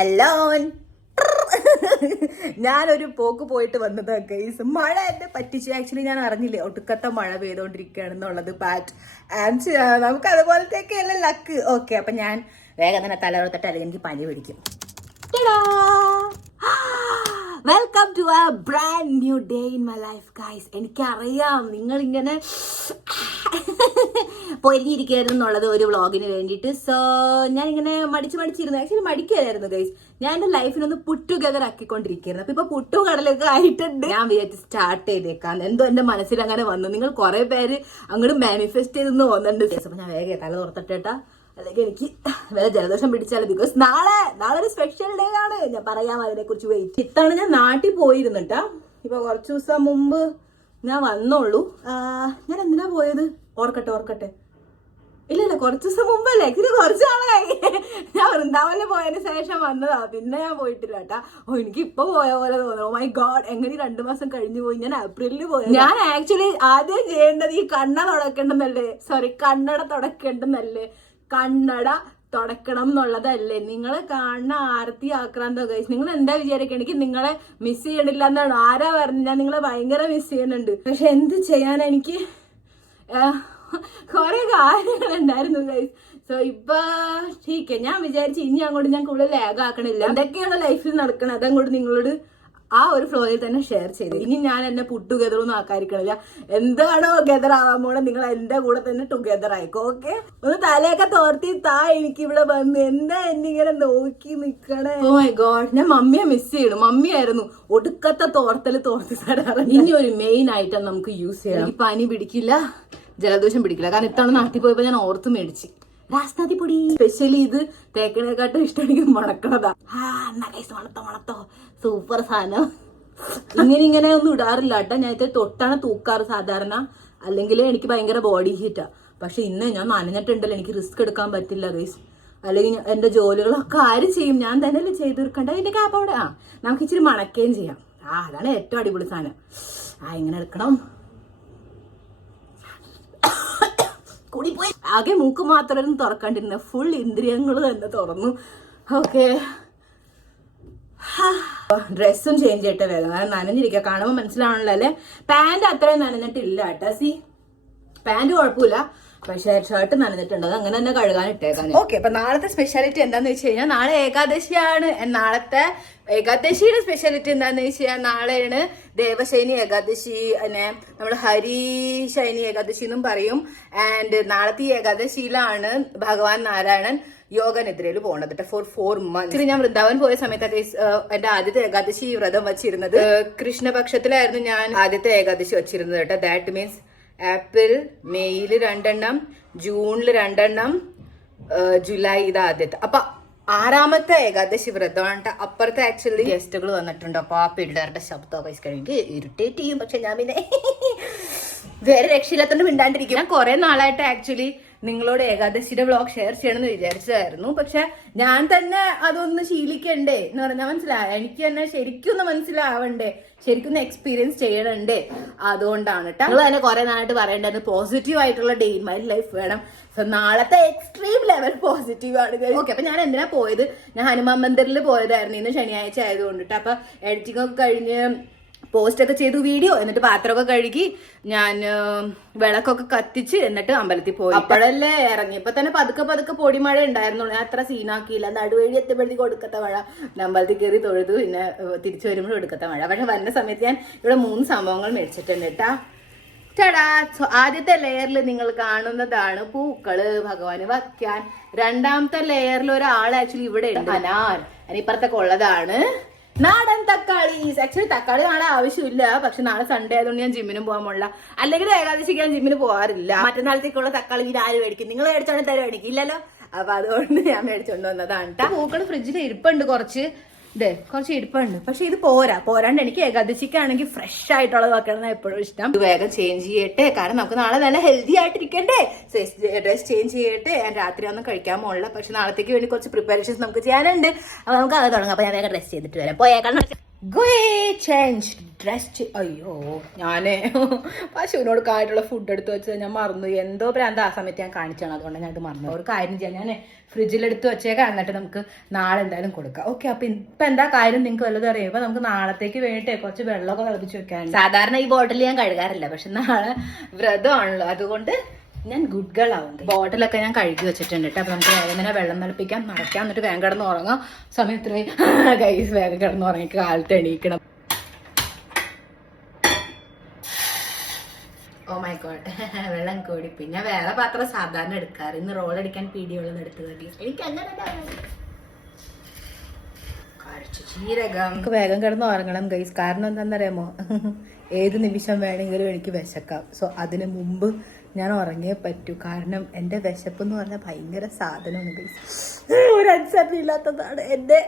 alone. ഞാനൊരു പോക്ക് പോയിട്ട് വന്നത് ഗൈസ്. മഴ എന്നെ പറ്റിച്ച്. ആക്ച്വലി ഞാൻ അറിഞ്ഞില്ലേ ഒടുക്കത്തെ മഴ പെയ്തോണ്ടിരിക്കുകയാണെന്നുള്ളത്. ബാറ്റ് ആൻഡ് നമുക്ക് അതുപോലത്തേക്ക് അല്ല ലക്ക്. ഓക്കെ, അപ്പൊ ഞാൻ വേഗം തന്നെ തലവറത്തിട്ട് അല്ലെങ്കിൽ എനിക്ക് പനി പിടിക്കും. Welcome to a brand new day in my life guys. എനിക്കറിയാം നിങ്ങളിങ്ങനെ പൊരിഞ്ഞിരിക്കരുത് എന്നുള്ളത് ഒരു വ്ളോഗിന് വേണ്ടിയിട്ട്. സോ ഞാനിങ്ങനെ മടിച്ചിരുന്നു. Actually മടിക്കായിരുന്നു guys. ഞാൻ എൻ്റെ ലൈഫിനൊന്ന് പുട്ട് ടുഗദർ ആക്കിക്കൊണ്ടിരിക്കുന്നു. അപ്പൊ ഇപ്പൊ പുട്ടും കടലൊക്കെ ആയിട്ടുണ്ട്. ഞാൻ വിചാരിച്ച് സ്റ്റാർട്ട് ചെയ്തേക്കാം. എന്തോ എന്റെ മനസ്സിൽ അങ്ങനെ വന്നു. നിങ്ങൾ കുറെ പേര് അങ്ങോട്ട് മാനിഫെസ്റ്റ് ചെയ്തെന്ന് തോന്നുന്നുണ്ട്. അപ്പൊ ഞാൻ വേഗം തല തുറത്തിട്ടേട്ടാ, അല്ലെങ്കിൽ എനിക്ക് വേറെ ജലദോഷം പിടിച്ചാൽ. ബിക്കോസ് നാളെ ഒരു സ്പെഷ്യൽ ഡേ ആണ്. ഞാൻ പറയാം അതിനെ കുറിച്ച്. വെയിറ്റ്. ഇത്തവണ ഞാൻ നാട്ടിൽ പോയിരുന്നിട്ടാ. ഇപ്പൊ കുറച്ചു ദിവസം മുമ്പ് ഞാൻ വന്നോളൂ. ഞാൻ എന്തിനാ പോയത്? ഓർക്കട്ടെ. ഇല്ല, കുറച്ചു ദിവസം മുമ്പല്ലേ. ആക്ച്വലി കുറച്ച് നാളായി. ഞാൻ വൃന്ദാവനിൽ പോയതിന് ശേഷം വന്നതാ. പിന്നെ ഞാൻ പോയിട്ടില്ല കേട്ടാ. എനിക്ക് ഇപ്പൊ പോയ പോലെ തോന്നുന്നു. മൈ ഗോഡ്, എങ്ങനെ 2 മാസം കഴിഞ്ഞു പോയി. ഞാൻ ഏപ്രിലിൽ പോയി. ഞാൻ ആക്ച്വലി ആദ്യം ചെയ്യേണ്ടത് ഈ കണ്ണട തുടക്കേണ്ടെന്നല്ലേ കണ്ണട തുടക്കണം എന്നുള്ളതല്ലേ. നിങ്ങളെ കാണുന്ന ആർത്തി ആക്രാന്തോ ഗൈസ്. നിങ്ങൾ എന്താ വിചാരിക്കുക എനിക്ക് നിങ്ങളെ മിസ് ചെയ്യണില്ല എന്നാണ്? ആരാ പറഞ്ഞു? ഞാൻ നിങ്ങളെ ഭയങ്കര മിസ് ചെയ്യുന്നുണ്ട്. പക്ഷെ എന്ത് ചെയ്യാൻ, എനിക്ക് കുറെ കാര്യങ്ങളുണ്ടായിരുന്നു ഗൈസ്. സോ ഇപ്പൊ ടീക്കെ. ഞാൻ വിചാരിച്ചു ഇനി അങ്ങോട്ട് ഞാൻ കൂടുതൽ ലാഗ് ആക്കണില്ല. എന്തൊക്കെയാണ് ലൈഫിൽ നടക്കണം അതങ്ങോട്ട് നിങ്ങളോട് ആ ഒരു ഫ്ലോയിൽ തന്നെ ഷെയർ ചെയ്തു. ഇനി ഞാൻ എന്നെ പുട്ട് ടുഗദറൊന്നും ആക്കാതിരിക്കണില്ല. എന്താണോ ഗദർ ആവാൻ പോണെ നിങ്ങൾ എന്റെ കൂടെ തന്നെ ടുഗദർ ആയിക്കോ. ഓക്കെ, ഒന്ന് തലയൊക്കെ തോർത്തി എനിക്ക് ഇവിടെ വന്ന് എന്താ എന്നിങ്ങനെ നോക്കി നിക്കണേ. ഓ മൈ ഗോഡ്, ഞാൻ മമ്മിയെ മിസ് ചെയ്യണം. മമ്മിയായിരുന്നു ഒടുക്കത്തെ തോർത്തി തരാറ്. ഇനി ഒരു മെയിൻ ഐറ്റം നമുക്ക് യൂസ് ചെയ്യാം. ഈ പനി പിടിക്കില്ല, ജലദോഷം പിടിക്കില്ല. കാരണം ഇത്തവണ നാട്ടിൽ പോയപ്പോ ഞാൻ ഓർത്ത് മേടിച്ച് രാസ്താതി പൊടി. സ്പെഷ്യലി ഇത് തേക്കണേക്കാട്ടും ഇഷ്ടം എനിക്ക് മണക്കണതാ. മണത്തോ സൂപ്പർ സാധനം. ഇങ്ങനെ ഒന്നും ഇടാറില്ല കേട്ടോ. ഞാൻ ഇത് തൊട്ടാണ് തൂക്കാറ് സാധാരണ. അല്ലെങ്കിൽ എനിക്ക് ഭയങ്കര ബോഡി ഹീറ്റാ. പക്ഷെ ഇന്ന് ഞാൻ നനഞ്ഞിട്ടുണ്ടല്ലോ, എനിക്ക് റിസ്ക് എടുക്കാൻ പറ്റില്ല ഗൈസ്. അല്ലെങ്കിൽ എന്റെ ജോലികളൊക്കെ ആര് ചെയ്യും? ഞാൻ തന്നെയല്ലേ ചെയ്തു തീർക്കണ്ട. അതിന്റെ ക്യാപ്പ് അവിടെ നമുക്ക് ഇച്ചിരി മണക്കുകയും ചെയ്യാം. അതാണ് ഏറ്റവും അടിപൊളി സാധനം. ഇങ്ങനെ എടുക്കണം. കൂടിപ്പോയി. ആകെ മൂക്ക് മാത്രം തുറക്കാണ്ടിരുന്ന ഫുൾ ഇന്ദ്രിയങ്ങൾ തന്നെ തുറന്നു. ഓക്കെ, ഡ്രസ്സും ചേഞ്ച് ചെയ്തിട്ട് വേഗം. കാരണം നനഞ്ഞിരിക്കുക. കാണുമ്പോൾ മനസ്സിലാവണല്ലോ അല്ലെ. പാന്റ് അത്രയും നനഞ്ഞിട്ടില്ല കേട്ടോ. സി, പാന്റ് കുഴപ്പമില്ല, പക്ഷെ ഷർട്ട് നനഞ്ഞിട്ടുണ്ട്. അത് അങ്ങനെ തന്നെ കഴുകാൻ ഇട്ടേക്കാൻ. ഓക്കെ, അപ്പൊ നാളത്തെ സ്പെഷ്യാലിറ്റി എന്താന്ന് വെച്ച് കഴിഞ്ഞാൽ നാളെ ഏകാദശിയാണ്. നാളത്തെ ഏകാദശിയുടെ സ്പെഷ്യാലിറ്റി എന്താന്ന് വെച്ച് കഴിഞ്ഞാൽ നാളെയാണ് ദേവശൈനി ഏകാദശി. പിന്നെ നമ്മൾ ഹരിശൈനി ഏകാദശി എന്നും പറയും. ആൻഡ് നാളത്തെ ഈ ഏകാദശിയിലാണ് ഭഗവാൻ നാരായണൻ യോഗനിദ്രയിൽ പോണത് ഫോർ 4 months. ഞാൻ വൃന്ദാവൻ പോയ സമയത്ത് എന്റെ ആദ്യത്തെ ഏകാദശി വ്രതം വച്ചിരുന്നത് കൃഷ്ണപക്ഷത്തിലായിരുന്നു. ഞാൻ ആദ്യത്തെ ഏകാദശി വച്ചിരുന്നത് കേട്ടോ. ദാറ്റ് മീൻസ് ഏപ്രിൽ മെയ്യില് 2 എണ്ണം, ജൂണില് 2 എണ്ണം, ജൂലൈ ഇത് ആദ്യത്തെ. അപ്പൊ 6ാമത്തെ ഏകാദശി വ്രതമാണ്. അപ്പുറത്തെ ആക്ച്വലി ഗസ്റ്റുകൾ വന്നിട്ടുണ്ട്. അപ്പൊ ആ പിള്ളേരുടെ ശബ്ദം വയസ്സ് കഴിഞ്ഞെങ്കിൽ ഇറിറ്റേറ്റ് ചെയ്യും. പക്ഷെ ഞാൻ പിന്നെ വേറെ രക്ഷയില്ലാത്തോണ്ട് മിണ്ടാണ്ടിരിക്കും. ഞാൻ കുറെ നാളായിട്ട് ആക്ച്വലി നിങ്ങളോട് ഏകാദശിയുടെ വ്ളോഗ് ഷെയർ ചെയ്യണമെന്ന് വിചാരിച്ചതായിരുന്നു. പക്ഷെ ഞാൻ തന്നെ അതൊന്ന് ശീലിക്കണ്ടേ എന്ന് പറഞ്ഞാൽ മനസ്സിലായ. എനിക്ക് തന്നെ ശരിക്കും ഒന്ന് മനസ്സിലാവണ്ടേ, ശരിക്കും എക്സ്പീരിയൻസ് ചെയ്യണണ്ടേ. അതുകൊണ്ടാണ് കേട്ടോ. നിങ്ങൾ തന്നെ കുറെ നാളായിട്ട് പറയേണ്ടത് പോസിറ്റീവ് ആയിട്ടുള്ള ഡേ ഇൻ മൈ ലൈഫ് വേണം. സോ നാളത്തെ എക്സ്ട്രീം ലെവൽ പോസിറ്റീവ് ആണ്. ഓക്കെ, അപ്പൊ ഞാൻ എന്തിനാ പോയത്? ഞാൻ ഹനുമാൻ മന്ദിറിൽ പോയതായിരുന്നു. ഇന്ന് ശനിയാഴ്ച ആയതുകൊണ്ടിട്ട്. അപ്പൊ എഡിറ്റിംഗ് ഒക്കെ കഴിഞ്ഞ് പോസ്റ്റ് ഒക്കെ ചെയ്തു വീഡിയോ. എന്നിട്ട് പാത്രമൊക്കെ കഴുകി ഞാൻ വിളക്കൊക്കെ കത്തിച്ച് എന്നിട്ട് അമ്പലത്തിൽ പോയി. അപ്പോഴല്ലേ ഇറങ്ങിയപ്പോ തന്നെ പതുക്കെ പൊടിമഴ ഉണ്ടായിരുന്നുള്ളൂ. ഞാൻ അത്ര സീനാക്കിയില്ല. നടുവഴി എത്തിയപ്പോഴത്തേക്ക് ഒടുക്കത്തെ മഴ. അമ്പലത്തിൽ കയറി തൊഴുതു. പിന്നെ തിരിച്ചു വരുമ്പോഴും ഒടുക്കത്തെ മഴ. പക്ഷെ വരുന്ന സമയത്ത് ഞാൻ ഇവിടെ 3 സംഭവങ്ങൾ മേടിച്ചിട്ടുണ്ട് കേട്ടാ. ചേടാ, ആദ്യത്തെ ലെയറിൽ നിങ്ങൾ കാണുന്നതാണ് പൂക്കള് ഭഗവാന് വയ്ക്കാൻ. 2ാമത്തെ ലെയറിൽ ഒരാൾ ആക്ച്വലി ഇവിടെ ഉണ്ട്. അതിനിപ്പുറത്തെ കൊള്ളതാണ് നാടൻ തക്കാളി. ആക്ച്വലി തക്കാളി നാളെ ആവശ്യമില്ല. പക്ഷെ നാളെ സൺഡേ ആയതുകൊണ്ട് ഞാൻ ജിമ്മിനും പോകാൻ പോകില്ല. അല്ലെങ്കിൽ ഏകാദശിക്ക് ഞാൻ ജിമ്മിന് പോകാറില്ല. മറ്റന്നാളത്തേക്കുള്ള തക്കാളി ഇത് ആര് മേടിക്കും? നിങ്ങൾ മേടിച്ചോണ്ട് തരും മേടിക്കില്ലല്ലോ. അപ്പൊ അതുകൊണ്ട് ഞാൻ മേടിച്ചോണ്ട് വന്നതാണ്. പൂക്കൾ ഫ്രിഡ്ജിൽ ഇരിപ്പുണ്ട് കുറച്ച് ഇരിപ്പുണ്ട്. പക്ഷെ ഇത് പോരാണ്ട് എനിക്ക് ഏകാദശിക്കാണെങ്കിൽ ഫ്രഷ് ആയിട്ടുള്ളത് വെക്കണം എപ്പോഴും ഇഷ്ടം. വേഗം ചേഞ്ച് ചെയ്യട്ടെ, കാരണം നമുക്ക് നാളെ നല്ല ഹെൽത്തി ആയിട്ടിരിക്കണ്ടേ. ഡ്രസ് ചേഞ്ച് ചെയ്യട്ടെ. ഞാൻ രാത്രി ഒന്നും കഴിക്കാൻ പോകില്ല. പക്ഷെ നാളത്തേക്ക് വേണ്ടി കുറച്ച് പ്രിപ്പറേഷൻസ് നമുക്ക് ചെയ്യാനുണ്ട്. അപ്പൊ നമുക്ക് അത് തുടങ്ങാം. അപ്പൊ ഞാൻ വേഗം ഡ്രസ് ചെയ്തിട്ട് വരാം. പോയേക്കണം. Change dress. അയ്യോ ഞാന് പശുവിനോട് കാര്യമുള്ള ഫുഡ് എടുത്ത് വെച്ചത് ഞാൻ മറന്നു. എന്തോ പ്രാന്ത ആ സമയത്ത് ഞാൻ കാണിച്ചാണ്, അതുകൊണ്ട് ഞാൻ ഇത് മറന്നു. ഒരു കാര്യം ചെയ്യാം, ഞാൻ ഫ്രിഡ്ജിലെടുത്ത് വെച്ചേക്കാം, എന്നിട്ട് നമുക്ക് നാളെ എന്തായാലും കൊടുക്കാം. ഓക്കെ, അപ്പൊ ഇപ്പൊ എന്താ കാര്യം നിങ്ങൾക്ക് വല്ലതും അറിയുമ്പോ നമുക്ക് നാളത്തേക്ക് വേണ്ടിട്ടേ കുറച്ച് വെള്ളമൊക്കെ തിളപ്പിച്ച് വെക്കാൻ. സാധാരണ ഈ ബോട്ടിൽ ഞാൻ കഴുകാറില്ല, പക്ഷെ നാളെ വ്രതമാണല്ലോ, അതുകൊണ്ട് ഞാൻ ഗുഡ് ഗേൾ ആവുന്നത്. ബോട്ടിലൊക്കെ ഞാൻ കഴുകി വെച്ചിട്ടുണ്ട് കേട്ടോ. അപ്പൊ നമുക്ക് വേഗം തന്നെ വെള്ളം തിളപ്പിക്കാം, നടക്കാം, എന്നിട്ട് വേഗം കിടന്ന് ഉറങ്ങാം. സമയത്ത് ഗൈസ് വേഗം കിടന്ന് ഉറങ്ങി കാലത്ത് എണീക്കണം. ഓ മൈ ഗോഡ്, വെള്ളം കൂടി. പിന്നെ വേറെ പാത്രം സാധാരണ എടുക്കാറ്, ഇന്ന് റോൾ അടിക്കാൻ പീടിയുള്ളത് എടുത്തത്. എനിക്ക് അങ്ങനെ ജീരകം. നമുക്ക് വേഗം കിടന്ന് ഉറങ്ങണം ഗൈസ്. കാരണം എന്താണെന്നറിയാമോ, ഏത് നിമിഷം വേണമെങ്കിലും എനിക്ക് വിശക്കാം. സോ അതിന് മുമ്പ് ഞാൻ ഉറങ്ങിയേ പറ്റൂ. കാരണം എൻ്റെ വിശപ്പ് എന്ന് പറഞ്ഞാൽ ഭയങ്കര സാധനമാണ് ഗൈസ്. ഒരു അനുസരണയില്ലാത്തതാണ് എൻ്റെ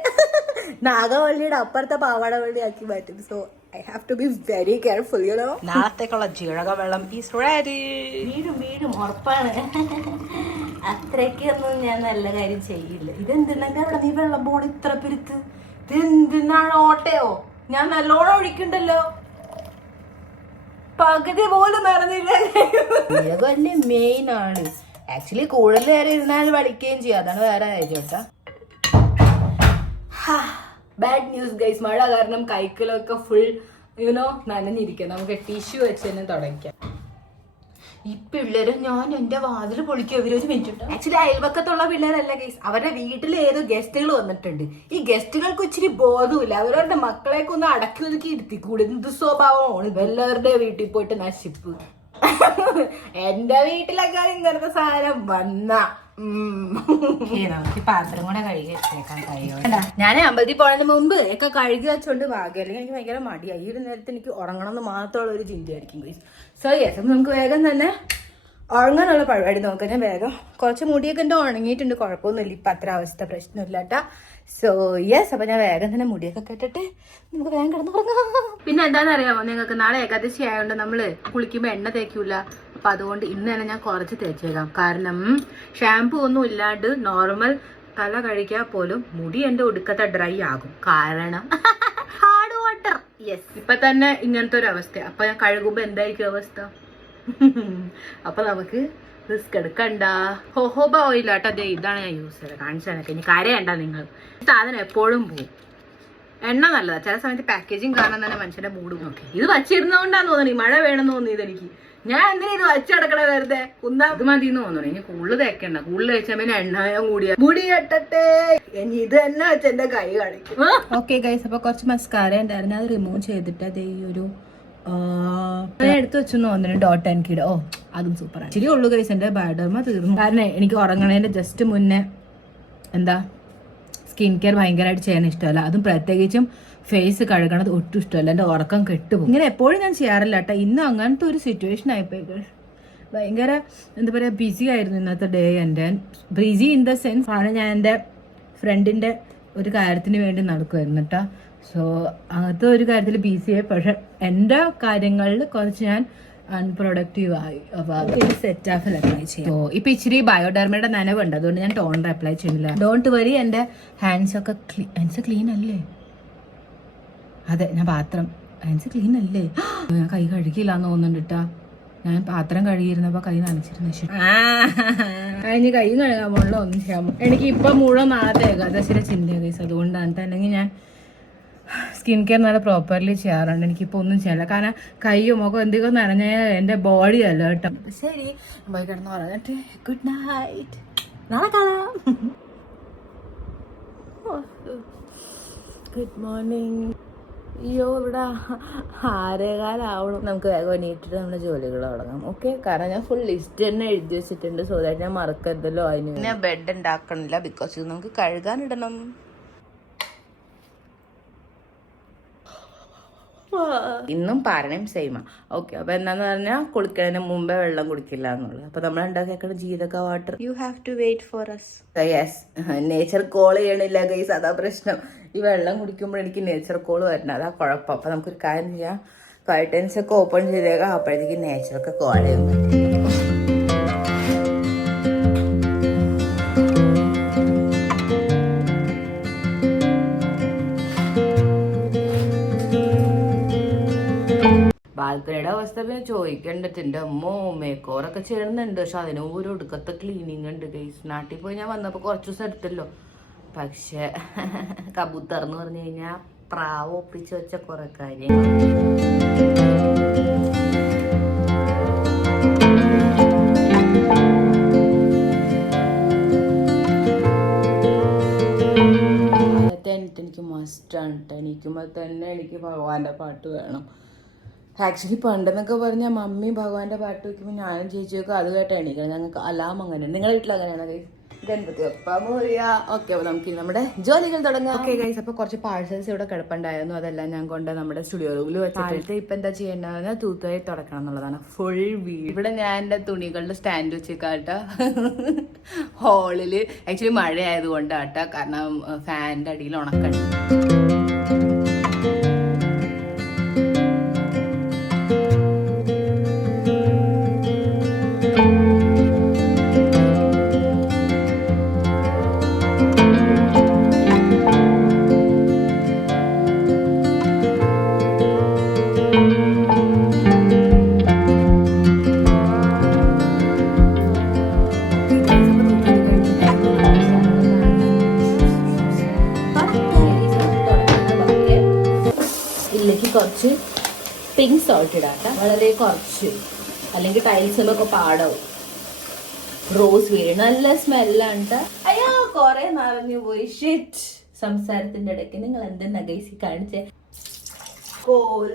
നാഗവള്ളിയുടെ അപ്പുറത്തെ പാവാടവള്ളി ആക്കി മാറ്റും. So I have to be very careful, you know. നാളത്തേക്കുള്ള ജീരക വെള്ളം is ready. വീടും ഉറപ്പാണ്. അത്രയ്ക്കൊന്നും ഞാൻ നല്ല കാര്യം ചെയ്യില്ല. ഇതെന്തിനാ അവിടെ നീ വെള്ളം പോണ ഇത്ര പെരുത്ത്? ഇതെന്തിനാണ്? ഓട്ടയോ? ഞാൻ നല്ലോണം ഒഴിക്കണ്ടല്ലോ, പകുതി പോലും നിറഞ്ഞില്ല. ജീരകല്ലേ മെയിൻ ആണ്. ആക്ച്വലി കൂടുതൽ നേരം ഇരുന്നാൽ വലിക്കുകയും ചെയ്യും, അതാണ് വേറെ കാര്യം കേട്ടാ. ബാഡ് ന്യൂസ് ഗൈസ്, മഴ കാരണം കൈക്കലൊക്കെ ഫുൾ യുനോ നനഞ്ഞിരിക്കുക. നമുക്ക് ടിഷ്യൂ വെച്ച് തന്നെ തുടയ്ക്കാം. ഈ പിള്ളേര് ഞാൻ എന്റെ വാതിൽ പൊളിക്കും. ഇവരൊരു മിനിറ്റ്. ആക്ച്വലി അയൽവക്കത്തുള്ള പിള്ളേരല്ല ഗൈസ്, അവരുടെ വീട്ടിൽ ഏതോ ഗസ്റ്റുകൾ വന്നിട്ടുണ്ട്. ഈ ഗസ്റ്റുകൾക്ക് ഇച്ചിരി ബോധമില്ല, അവരവരുടെ മക്കളെയൊക്കെ ഒന്ന് അടക്കി ഒതുക്കി ഇരുത്തിക്കൂടെ. എന്ത് സ്വഭാവമാണ് എല്ലാവരുടെ വീട്ടിൽ പോയിട്ട് നശിപ്പ്. എന്റെ വീട്ടിലൊക്കെ ഇങ്ങനത്തെ സാധനം വന്ന നമുക്ക് പാത്രം കൂടെ കഴുകി വെച്ചേക്കാൻ കഴിയുമോ? ഞാൻ അമ്പലത്തിൽ പോയതിന് മുമ്പ് ഒക്കെ കഴുകി വെച്ചോണ്ട് ഭാഗ്യം, അല്ലെങ്കിൽ എനിക്ക് ഭയങ്കര മടിയായി. ഈ ഒരു നേരത്തെ എനിക്ക് ഉറങ്ങണം എന്ന് മാത്രമുള്ള ഒരു ചിന്തയായിരിക്കും. സോ യെസ്, അപ്പം നമുക്ക് വേഗം തന്നെ ഉറങ്ങാനുള്ള പരിപാടി നോക്കാം. ഞാൻ വേഗം കുറച്ച് മുടിയൊക്കെ എൻ്റെ ഉണങ്ങിയിട്ടുണ്ട്, കുഴപ്പമൊന്നുമില്ല, ഇപ്പം അത്ര അവസ്ഥ പ്രശ്നമില്ല കേട്ടാ. സോ യെസ്, അപ്പം ഞാൻ വേഗം തന്നെ മുടിയൊക്കെ കെട്ടിട്ട് നമുക്ക് വേഗം കിടന്നുറങ്ങാം. പിന്നെ എന്താണെന്നറിയാമോ നിങ്ങൾക്ക്, നാളെ ഏകാദശി ആയതുകൊണ്ട് നമ്മള് കുളിക്കുമ്പോൾ എണ്ണ തേക്കൂല. അപ്പം അതുകൊണ്ട് ഇന്ന് തന്നെ ഞാൻ കുറച്ച് തേച്ചേക്കാം. കാരണം ഷാമ്പു ഒന്നും ഇല്ലാണ്ട് നോർമൽ തല കഴിക്കാൻ പോലും മുടി എൻ്റെ ഒടുക്കത്തെ ഡ്രൈ ആകും. കാരണം ഹാർഡ് വാട്ടർ. യെസ്, ഇപ്പൊ തന്നെ ഇങ്ങനത്തെ ഒരു അവസ്ഥ. അപ്പൊ ഞാൻ കഴുകുമ്പോ എന്തായിരിക്കും അവസ്ഥ? അപ്പൊ നമുക്ക് റിസ്ക് എടുക്കണ്ട. ഹോഹോബ ഓയിലാട്ടോ, അതെ ഇതാണ് ഞാൻ യൂസ് ചെയ്തത്. കാണിച്ചതൊക്കെ ഇനി കരയണ്ട നിങ്ങൾ. സാധനം എപ്പോഴും പോവും. എണ്ണ നല്ലതാ. ചില സമയത്ത് പാക്കേജിങ് കാരണം തന്നെ മനുഷ്യന്റെ മൂഡ് നോക്കി. ഇത് വച്ചിരുന്നോണ്ടാന്ന് തോന്നി മഴ വേണമെന്ന് തോന്നിയത് എനിക്ക്. ഞാൻ എന്തിനാ ഇത് വച്ചടക്കണ വെറുതെ കുന്താ. ഇത് മതി എന്ന് തോന്നണേ. ഇനി കൂടുതൽ തേക്കണ്ട. കൂടുതൽ തേച്ചാൽ പിന്നെ എണ്ണയും കൂടിയ മുടി കെട്ടട്ടെ. ഇനി ഇത് തന്നെ വെച്ച് എന്റെ കൈ കാണിക്കും. ഓക്കെ ഗൈസ്, അപ്പൊ കുറച്ച് മസ്കാര ഉണ്ടായിരുന്നു, അത് റിമൂവ് ചെയ്തിട്ട് അത് ഈ ഒരു എടുത്ത് വെച്ചെന്ന് തോന്നുന്നു ഡോട്ട് ആൻഡ് കിഡ്. ഓ അതും സൂപ്പറാണ്. ശരി ഉള്ളു ഗൈസ്, എന്റെ ബയോഡർമ തീർന്നു. കാരണം എനിക്ക് ഉറങ്ങണേന്റെ ജസ്റ്റ് മുന്നേ എന്താ സ്കിൻ കെയർ ഭയങ്കരമായിട്ട് ചെയ്യാൻ ഇഷ്ടമല്ല. അതും പ്രത്യേകിച്ചും ഫേസ് കഴുകണത് ഒട്ടും ഇഷ്ടമല്ല. എൻ്റെ ഉറക്കം കെട്ടുപോകും. ഇങ്ങനെ എപ്പോഴും ഞാൻ ചെയ്യാറില്ല കേട്ടോ. ഇന്ന് അങ്ങനത്തെ ഒരു സിറ്റുവേഷൻ ആയിപ്പോയി. ഭയങ്കര എന്താ പറയുക, ബിസി ആയിരുന്നു ഇന്നത്തെ ഡേ. എൻ്റെ ബിസി ഇൻ ദ സെൻസ് ആണ് ഞാൻ എൻ്റെ ഫ്രണ്ടിൻ്റെ ഒരു കാര്യത്തിന് വേണ്ടി നടക്കുമായിരുന്നു കേട്ടോ. സോ അങ്ങനത്തെ ഒരു കാര്യത്തിൽ ബിസിയായി. പക്ഷെ എൻ്റെ കാര്യങ്ങളിൽ കുറച്ച് ഞാൻ അൺപ്രൊഡക്റ്റീവ് ആയി. അപ്പോൾ സെറ്റ് ഓഫ് അപ്ലൈ ചെയ്യും. ഓ ഇപ്പൊ ഇച്ചിരി ബയോഡെർമയുടെ നനവുണ്ട്, അതുകൊണ്ട് ഞാൻ ടോണർ അപ്ലൈ ചെയ്യുന്നില്ല. ഡോണ്ട് വരി, എൻ്റെ ഹാൻഡ്സ് ഒക്കെ ഹാൻഡ്സ് ക്ലീൻ അല്ലേ? അതെ, ഞാൻ പാത്രം ഹാൻഡ്സ് ക്ലീൻ അല്ലേ? ഞാൻ കൈ കഴുകിയില്ലാന്ന് തോന്നുന്നുണ്ട് കേട്ടാ. ഞാൻ പാത്രം കഴുകിയിരുന്നപ്പോ കൈ നനച്ചിരുന്നു. അതിന് കൈ കഴുകാൻ പോലുള്ള ഒന്നും ചെയ്യാമോ? എനിക്ക് ഇപ്പൊ മുഴുവൻ നാളത്തെ ഏകാദശിയുടെ ചിന്തയാണ് ഗൈസ്. അതുകൊണ്ടാണ്. അല്ലെങ്കിൽ ഞാൻ സ്കിൻ കെയർ നല്ല പ്രോപ്പർലി ചെയ്യാറുണ്ട്. എനിക്കിപ്പോൾ ഒന്നും ചെയ്യാനില്ല. കാരണം കൈയോ മുഖം എന്തെങ്കിലും നനഞ്ഞ എൻ്റെ ബോഡി അല്ല കേട്ടോ. ശരി, പോയി കിടന്ന് പറഞ്ഞിട്ട് ഗുഡ് നൈറ്റ്, നാളെ കാണാം. Good morning. അയ്യോ ഇവിടെ 6:15 നമുക്ക് വേഗം എണീറ്റിട്ട് നമ്മുടെ ജോലികൾ തുടങ്ങാം. ഓക്കെ, കാരണം ഞാൻ ഫുൾ ലിസ്റ്റ് തന്നെ എഴുതി വെച്ചിട്ടുണ്ട്. സോ ദാറ്റ് ഞാൻ മറക്കരുതല്ലോ. അതിന് ഞാൻ ബെഡ് ഉണ്ടാക്കണില്ല, ബിക്കോസ് ഇത് നമുക്ക് കഴുകാനിടണം. ഇന്നും പാരണയും സെയിമാ. ഓക്കെ, അപ്പൊ എന്താന്ന് പറഞ്ഞാൽ കുളിക്കുന്നതിന് മുമ്പേ വെള്ളം കുടിക്കില്ല എന്നുള്ളത്. അപ്പൊ നമ്മൾ ഉണ്ടാക്കിയേക്കണ ജീരക water. You have to wait for us. Yes, nature call ചെയ്യണില്ല ഗൈസ്, അതാ പ്രശ്നം. ഈ വെള്ളം കുടിക്കുമ്പോൾ എനിക്ക് നേച്ചർ കോൾ വരണം, അതാ കുഴപ്പം. അപ്പൊ നമുക്കൊരു കാര്യം ചെയ്യാം, കർട്ടൻസ് ഒക്കെ ഓപ്പൺ ചെയ്തേക്കാം. അപ്പോഴത്തേക്ക് നേച്ചറൊക്കെ കോൾ ചെയ്യും. ബാൽക്കണിയുടെ അവസ്ഥ പിന്നെ ചോദിക്കണ്ട. എന്റെ അമ്മോ മേക്കോറൊക്കെ ചെയ്യുന്നുണ്ട്. പക്ഷെ അതിന് ഒരു ഒടുക്കത്തെ ക്ലീനിങ് ഉണ്ട് ഗൈസ്. നാട്ടിൽ പോയി ഞാൻ വന്നപ്പോ കുറച്ചു ദിവസം എടുത്തല്ലോ. പക്ഷെ കബൂത്തർന്ന് പറഞ്ഞു കഴിഞ്ഞാൽ പ്രാവ് ഒപ്പിച്ച് വെച്ച കുറെ കാര്യങ്ങൾ. എനിക്ക് മസ്റ്റാണ് കേട്ടോ. എണീക്കുമ്പോൾ തന്നെ എനിക്ക് ഭഗവാന്റെ പാട്ട് വേണം. ആക്ച്വലി പണ്ടെന്നൊക്കെ പറഞ്ഞാൽ മമ്മി ഭഗവാന്റെ പാട്ട് വയ്ക്കുമ്പോൾ ഞാനും ചേച്ചിയൊക്കെ അത് കേട്ട് എണീക്കണം. ഞങ്ങൾക്ക് അലാം അങ്ങനെ. നിങ്ങളുടെ വീട്ടിൽ അങ്ങനെയാണ് ഗണപതി ഒപ്പം ഓക്കെ. അപ്പോൾ നമുക്ക് നമ്മുടെ ജോലികൾ തുടങ്ങാം. ഓക്കെ ഗൈസ്, അപ്പോൾ കുറച്ച് പാഴ്സൽസ് ഇവിടെ കിടപ്പുണ്ടായിരുന്നു. അതെല്ലാം ഞാൻ കൊണ്ട് നമ്മുടെ സ്റ്റുഡിയോ റൂമിൽ വെച്ചിട്ട് ഇപ്പം എന്താ ചെയ്യേണ്ടതെന്ന് തൂത്തുമായി തുടക്കണം എന്നുള്ളതാണ്. ഫുൾ വീട് ഇവിടെ ഞാൻ എൻ്റെ തുണികളുടെ സ്റ്റാൻഡ് വെച്ചേക്കാട്ടോ ഹോളിൽ. ആക്ച്വലി മഴ ആയതുകൊണ്ടാട്ടോ, കാരണം ഫാനിൻ്റെ അടിയിൽ ഉണക്കണം. ഇതിലേക്ക് കുറച്ച് പിങ്ക് സോൾട്ട് ഇടാത്ത, വളരെ കുറച്ച്, അല്ലെങ്കിൽ ടൈൽസിലൊക്കെ പാടാവും. റോസ് വീട് നല്ല സ്മെല്ലാണ്. അയ്യോ കൊറേ നിറഞ്ഞു പോയി. ഷിറ്റ്. സംസാരത്തിന്റെ ഇടയ്ക്ക് നിങ്ങൾ എന്തെന്നാ ഗൈസി കാണിച്ചേ? കോൽ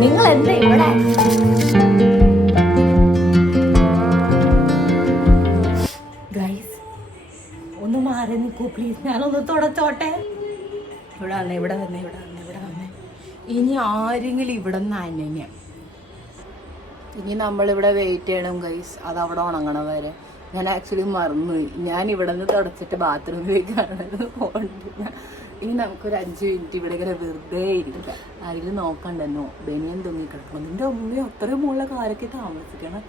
നിങ്ങൾ എന്താ ഇവിടെ? ഗൈസ് ഒന്ന് മാറി നിൽക്കൂ പ്ലീസ്. ഞാനൊന്ന് തുടച്ചോട്ടെ. ഇവിടെ വന്നേ, ഇവിടെ വന്നേ, ഇവിടെ വന്നേ, ഇവിടെ വന്നേ. ഇനി ആരെങ്കിലും ഇവിടെ നിന്ന് അനങ്ങ. ഇനി നമ്മളിവിടെ വെയിറ്റ് ചെയ്യണം ഗൈസ്, അത് അവിടെ ഉണങ്ങണം വരെ. ഞാൻ ആക്ച്വലി മറന്നുപോയി. ഞാൻ ഇവിടെ നിന്ന് തുടച്ചിട്ട് ബാത്റൂമിലേക്കാണ് പോകേണ്ടത്. ഇനി നമുക്കൊരു 5 മിനിറ്റ് ഇവിടെ ഇങ്ങനെ വെറുതെ ഇരിക്കുക. ആരെങ്കിലും നോക്കണ്ടെന്നോ ബനിയൻ തൊങ്ങി കിടക്കണം. നിന്റെ അമ്മയോ അത്രയും മുകളിലെ കാലൊക്കെ താമസിക്കണം.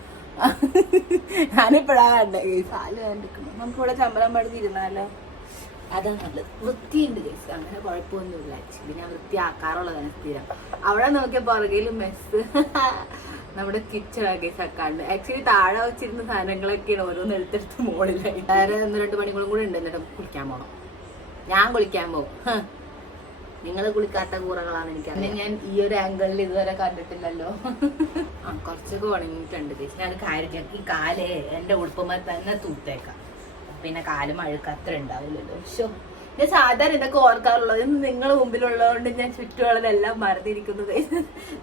ഞാനിപ്പോഴാ കണ്ടേ ഗൈസ്. ആല് കണ്ടിരിക്കണം. നമുക്കിവിടെ ചമ്പരം പടുത്തിരുന്നാലോ? അതാ നല്ലത്. വൃത്തിയുണ്ട് ഗൈസ്, അങ്ങനെ കുഴപ്പമൊന്നുമില്ല. ആക്ച്വലി ഞാൻ വൃത്തിയാക്കാറുള്ളതാണ് സ്ഥിരം. അവിടെ നോക്കിയ പുറകിലും മെസ്സ് നമ്മുടെ കിച്ചണാ ഗൈസ് ആക്കാണ്ട്. ആക്ച്വലി താഴെ വെച്ചിരുന്ന സാധനങ്ങളൊക്കെയാണ് ഓരോന്ന് എടുത്തെടുത്ത് മുകളിലായി. വേറെ 1-2 പണികളും കൂടെ ഉണ്ട്. എന്നിട്ട് കുളിക്കാൻ പോകണം. ഞാൻ കുളിക്കാൻ പോകും. നിങ്ങൾ കുളിക്കാത്ത കൂറകളാണ് എനിക്ക്. പിന്നെ ഞാൻ ഈ ഒരു ആംഗിളിൽ ഇതുവരെ കണ്ടിട്ടില്ലല്ലോ. കുറച്ചൊക്കെ ഉണങ്ങിയിട്ടുണ്ട് ഗൈസ്. ഞാൻ കാര്യം ഈ കാലേ എൻ്റെ ഉടുപ്പുമ്പോൾ തന്നെ തൂത്തേക്കാം. പിന്നെ കാല് മഴക്ക് അത്ര ഉണ്ടാവില്ലല്ലോ. ഷോ, ഞാൻ സാധാരണ ഇതൊക്കെ ഓർക്കാറുള്ളത്. നിങ്ങൾ മുമ്പിലുള്ളതുകൊണ്ട് ഞാൻ ചുറ്റുമുള്ളതെല്ലാം മറന്നിരിക്കുന്നത്.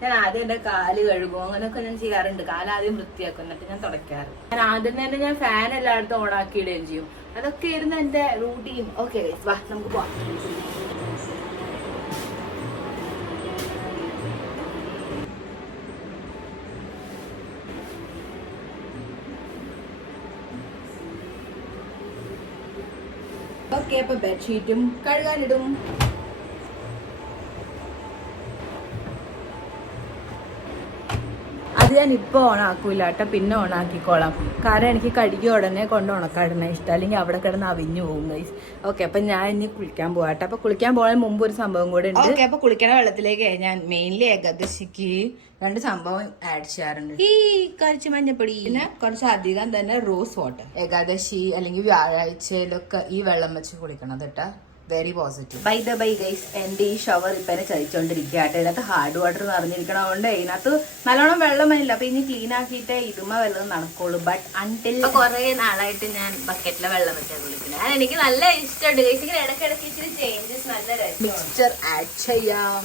ഞാൻ ആദ്യം എൻ്റെ കാല് കഴുകും, അങ്ങനെയൊക്കെ ഞാൻ ചെയ്യാറുണ്ട്. കാല് ആദ്യം വൃത്തിയാക്കും, എന്നിട്ട് ഞാൻ തുടയ്ക്കാറ്. ഞാൻ ആദ്യം തന്നെ ഞാൻ ഫാൻ എല്ലായിടത്തും ഓണാക്കിയിടുകയും ചെയ്യും. അതൊക്കെ ആയിരുന്നു എൻ്റെ റൂട്ടീൻ. ഓക്കെ വാ നമുക്ക് പോവാം. ഓക്കെ, അപ്പൊ ബെഡ്ഷീറ്റും കഴുകാനിടും. അത് ഞാൻ ഇപ്പോൾ ഓണാക്കൂല കേട്ടോ, പിന്നെ ഓണാക്കിക്കോളാം. കാരണം എനിക്ക് കഴുകി ഉടനെ കൊണ്ട് ഉണക്കാടുന്ന ഇഷ്ടം, അല്ലെങ്കിൽ അവിടെ കിടന്ന് അവിഞ്ഞു പോകും ഗൈസ്. ഓക്കെ, അപ്പൊ ഞാൻ ഇനി കുളിക്കാൻ പോവാട്ടെ. അപ്പൊ കുളിക്കാൻ പോകാൻ മുമ്പ് ഒരു സംഭവം കൂടെ ഉണ്ട്. ഓക്കെ, അപ്പൊ കുളിക്കണ വെള്ളത്തിലേക്ക് ഞാൻ മെയിൻലി ഏകാദശിക്ക് 2 സംഭവം ആഡ് ചെയ്യാറുണ്ട്. ഈ കുറച്ച് മഞ്ഞപ്പൊടി, പിന്നെ കുറച്ച് അധികം തന്നെ റോസ് വാട്ടർ. ഏകാദശി അല്ലെങ്കിൽ വ്യാഴാഴ്ചയിലൊക്കെ ഈ വെള്ളം വെച്ച് കുളിക്കണം കേട്ടാ. Very positive. By the bye guys, എന്റെ ഈ ഷവർ ഇപ്പൊ ചലിച്ചോണ്ടിരിക്കട്ടെ. ഇതിനകത്ത് ഹാർഡ് വാട്ടർ നിറഞ്ഞിരിക്കണോണ്ട് ഇതിനകത്ത് നല്ലോണം വെള്ളം വരില്ല. അപ്പൊ ഇനി ക്ലീൻ ആക്കിയിട്ട് ഇതുമ്മ വെള്ളം നടക്കുള്ളൂ. ബട്ട് അൺടിൽ കുറെ നാളായിട്ട് ഞാൻ ബക്കറ്റിലെ വെള്ളം വെച്ചാൽ കുളിക്കുന്നത്. എനിക്ക് നല്ല ഇഷ്ടമുണ്ട് ഗൈസ്. ഇങ്ങനെ ഇടയ്ക്കിടയ്ക്ക് ഇച്ചിരി ചേഞ്ചസ് നല്ല മിക്സ്ചർ ആഡ് ചെയ്യാം.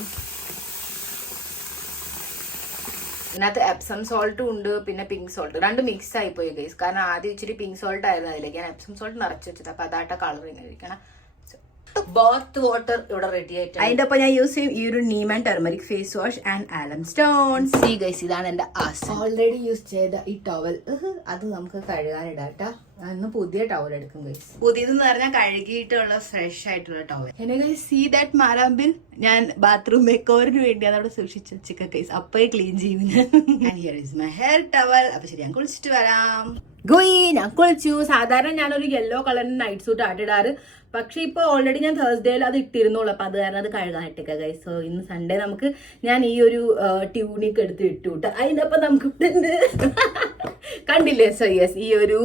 ഇതിനകത്ത് എപ്സം സോൾട്ടും ഉണ്ട്, പിന്നെ പിങ്ക് സോൾട്ട്. 2 മിക്സ് ആയിപ്പോയി ഗൈസ്. കാരണം ആദ്യം ഇച്ചിരി പിങ്ക് സോൾട്ട് ആയിരുന്നു അതിലേക്ക്. ഞാൻ എപ്സം സോൾട്ട് നിറച്ച് വെച്ചത്. അപ്പൊ അതാട്ട കളർ ഇങ്ങനെ ഇരിക്കണം. ബോത്ത് വാട്ടർ ഇവിടെ റെഡി ആയിട്ട് അതിന്റെ ഒപ്പം ഞാൻ യൂസ് ചെയ്യും ഈ ഒരു neem and turmeric face wash and alum stone. See guys, ഇതാണ് എന്റെ ഓൾറെഡി യൂസ് ചെയ്ത ഈ ടവൽ. അത് നമുക്ക് കഴുകാനിടാട്ടാ. അന്ന് പുതിയ ടവൽ എടുക്കും ഗൈസ്. പുതിയതെന്ന് പറഞ്ഞാൽ കഴുകിയിട്ടുള്ള ഫ്രഷ് ആയിട്ടുള്ള ടവൽ. എന്നെ ഗൈസ് സീ ദാറ്റ് മാരാമ്പിൽ ഞാൻ ബാത്റൂം മേക്കോറിന് വേണ്ടി അതവിടെ സൂക്ഷിച്ചു വെച്ചിക്ക ഗൈസ്. അപ്പേ ക്ലീൻ ചെയ്യും ഞാൻ. And here is my hair towel. അപ്പൊ ശരി, ഞാൻ കുളിച്ചിട്ട് വരാം. ഞാൻ കുളിച്ചു. സാധാരണ ഞാനൊരു യെല്ലോ കളറിന് നൈറ്റ് സൂട്ട് ആട്ടിടാറ്. പക്ഷെ ഇപ്പൊ ഓൾറെഡി ഞാൻ തേഴ്സ്ഡേയിൽ അത് ഇട്ടിരുന്നുള്ളൂ. അപ്പൊ അത് കാരണം അത് കഴുകാൻ ഇട്ടേക്ക ഗൈസ്. സോ ഇന്ന് സൺഡേ നമുക്ക് ഞാൻ ഈ ഒരു ട്യൂണിക് എടുത്ത് ഇട്ടുവിട്ട. അതിനൊപ്പം നമുക്ക് കണ്ടില്ലേ? സോ യെസ്, ഈ ഒരു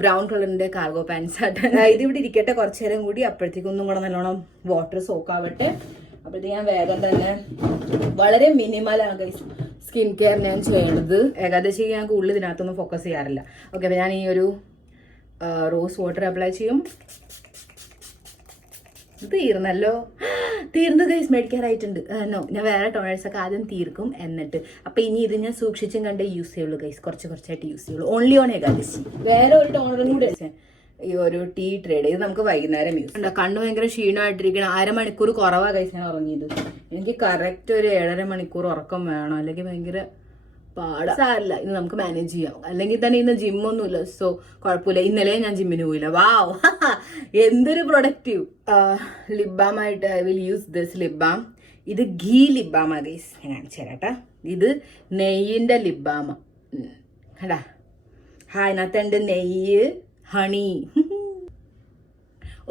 ബ്രൗൺ കളറിന്റെ കാർഗോ പാൻസ് ആയിട്ട് ഇത് ഇവിടെ ഇരിക്കട്ടെ കുറച്ചു നേരം കൂടി. അപ്പോഴത്തേക്കും ഒന്നും കൂടെ നല്ലോണം വാട്ടർ സോക്കാവട്ടെ. അപ്പോഴത്തേക്ക് ഞാൻ വേഗം തന്നെ വളരെ മിനിമലാണ് ഗൈസ് സ്കിൻ കെയർ ഞാൻ ചെയ്യണത്. ഏകാദശി ഞാൻ കൂടുതൽ ഇതിനകത്തൊന്നും ഫോക്കസ് ചെയ്യാറില്ല. ഓക്കെ, അപ്പൊ ഞാൻ ഈ ഒരു റോസ് വാട്ടർ അപ്ലൈ ചെയ്യും. തീർന്നു ഗൈസ്, മേടിക്കാറായിട്ടുണ്ട്. നോ, ഞാൻ വേറെ ടോണേഴ്സ് ഒക്കെ ആദ്യം തീർക്കും എന്നിട്ട്. അപ്പൊ ഇനി ഇത് ഞാൻ സൂക്ഷിച്ചും കണ്ടേ യൂസ് ചെയ്യുള്ളൂ ഗൈസ്. കുറച്ചായിട്ട് യൂസ് ചെയ്യുള്ളൂ. Only on Ekadashi. വേറെ ഒരു ടോണറും കൂടെ ഈ ഒരു ടീ ട്രേഡ് ഇത് നമുക്ക് വൈകുന്നേരം യൂസ് ചെയ്യാം. കണ്ണ് ഭയങ്കര ക്ഷീണമായിട്ടിരിക്കണം. 1/2 മണിക്കൂർ കുറവാ ഗൈസ് ഞാൻ ഉറങ്ങിയത്. എനിക്ക് കറക്റ്റ് ഒരു 7.5 മണിക്കൂർ ഉറക്കം വേണം, അല്ലെങ്കിൽ ഭയങ്കര സാരില്ല. ഇന്ന് നമുക്ക് മാനേജ് ചെയ്യാം. അല്ലെങ്കിൽ തന്നെ ഇന്ന് ജിമ്മൊന്നുമില്ല. സോ കുഴപ്പമില്ല. ഇന്നലെ ഞാൻ ജിമ്മിന് പോയില്ല. വാവ്, എന്തൊരു പ്രൊഡക്റ്റീവ്. ലിപ് ബാം ആയിട്ട് I will use this lip balm. ഇത് ഗീ ലിപ് ബാമാ ഗൈസ്. ഞാൻ കാണിച്ചു തരാട്ടാ. ഇത് നെയ്യിന്റെ ലിപ് ബാമ. കണ്ടാ, അതിനകത്തുണ്ട് നെയ്യ്, ഹണി.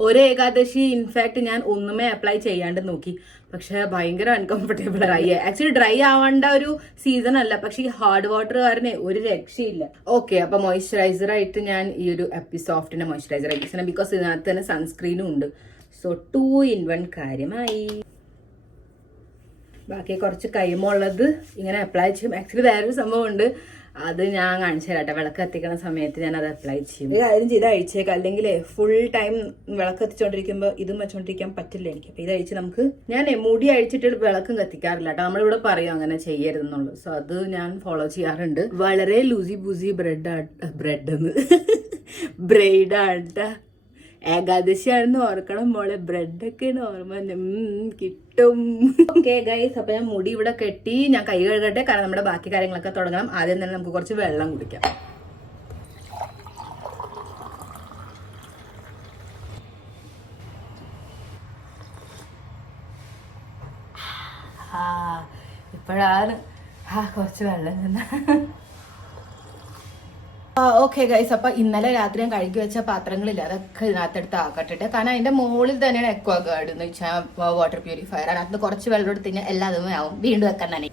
ഒരു ഏകാദശി ഇൻഫാക്ട് ഞാൻ ഒന്നുമേ അപ്ലൈ ചെയ്യാണ്ട് നോക്കി. പക്ഷെ ഭയങ്കര അൺകംഫർട്ടബിൾ ആയി. ആക്ച്വലി ഡ്രൈ ആവേണ്ട ഒരു സീസൺ അല്ല, പക്ഷെ ഈ ഹാർഡ് വാട്ടർ കാരണം ഒരു രക്ഷയില്ല. ഓക്കെ, അപ്പൊ മോയ്സ്ചറൈസർ ആയിട്ട് ഞാൻ ഈ ഒരു എപ്പിസോഫ്റ്റിന്റെ മോയ്സ്ചറൈസർ യൂസ് ചെയ്യണം. ബിക്കോസ് ഇതിനകത്ത് തന്നെ സൺസ്ക്രീനും ഉണ്ട്. സോ 2 in 1 കാര്യമായി. ബാക്കി കുറച്ച് കൈമുള്ളത് ഇങ്ങനെ അപ്ലൈ ചെയ്യും. ആക്ച്വലി വേറൊരു സംഭവം ഉണ്ട്, അത് ഞാൻ കാണിച്ചു തരാട്ടെ. വിളക്ക് കത്തിക്കുന്ന സമയത്ത് ഞാൻ അത് അപ്ലൈ ചെയ്യും. ഇത് കാര്യം ചെയ്ത് അഴിച്ചേക്കാം, അല്ലെങ്കിൽ ഫുൾ ടൈം വിളക്ക് കത്തിച്ചോണ്ടിരിക്കുമ്പോൾ ഇതും വെച്ചോണ്ടിരിക്കാൻ പറ്റില്ല എനിക്ക്. അപ്പൊ ഇത് അഴിച്ച് നമുക്ക്, ഞാൻ മുടി അഴിച്ചിട്ട് വിളക്കും കത്തിക്കാറില്ല കേട്ടോ. നമ്മളിവിടെ പറയും അങ്ങനെ ചെയ്യരുതെന്നുള്ളൂ. സോ അത് ഞാൻ ഫോളോ ചെയ്യാറുണ്ട്. വളരെ ലൂസി ബൂസി ബ്രെയ്ഡാണ്. ഏകാദശിയാണെന്ന് ഓർക്കണം മോളെ. ബ്രെഡൊക്കെയാണ് ഓർമ്മ കിട്ടും. ഓക്കെ ഗൈസ്, അപ്പൊ ഞാൻ മുടി ഇവിടെ കെട്ടി. ഞാൻ കൈ കഴുകട്ടെ, കാരണം നമ്മുടെ ബാക്കി കാര്യങ്ങളൊക്കെ തുടങ്ങണം. ആദ്യം തന്നെ നമുക്ക് കുറച്ച് വെള്ളം കുടിക്കാം. ഇപ്പോഴാണ് കുറച്ച് വെള്ളം തന്നെ. ഓക്കെ ഗൈസ്, അപ്പൊ ഇന്നലെ രാത്രി ഞാൻ കഴുകി വെച്ച പാത്രങ്ങളില്ല, അതൊക്കെ ഇതിനകത്തെടുത്ത് ആക്കട്ടെ. കാരണം അതിന്റെ മുകളിൽ തന്നെയാണ് എക്വാ ഗാർഡ് എന്ന് വെച്ചാൽ വാട്ടർ പ്യൂരിഫയർ. അതിനകത്ത് കുറച്ച് വെള്ളം എടുത്ത് കഴിഞ്ഞാൽ എല്ലാതും ആവും. വീണ്ടും വെക്കാൻ തന്നെ.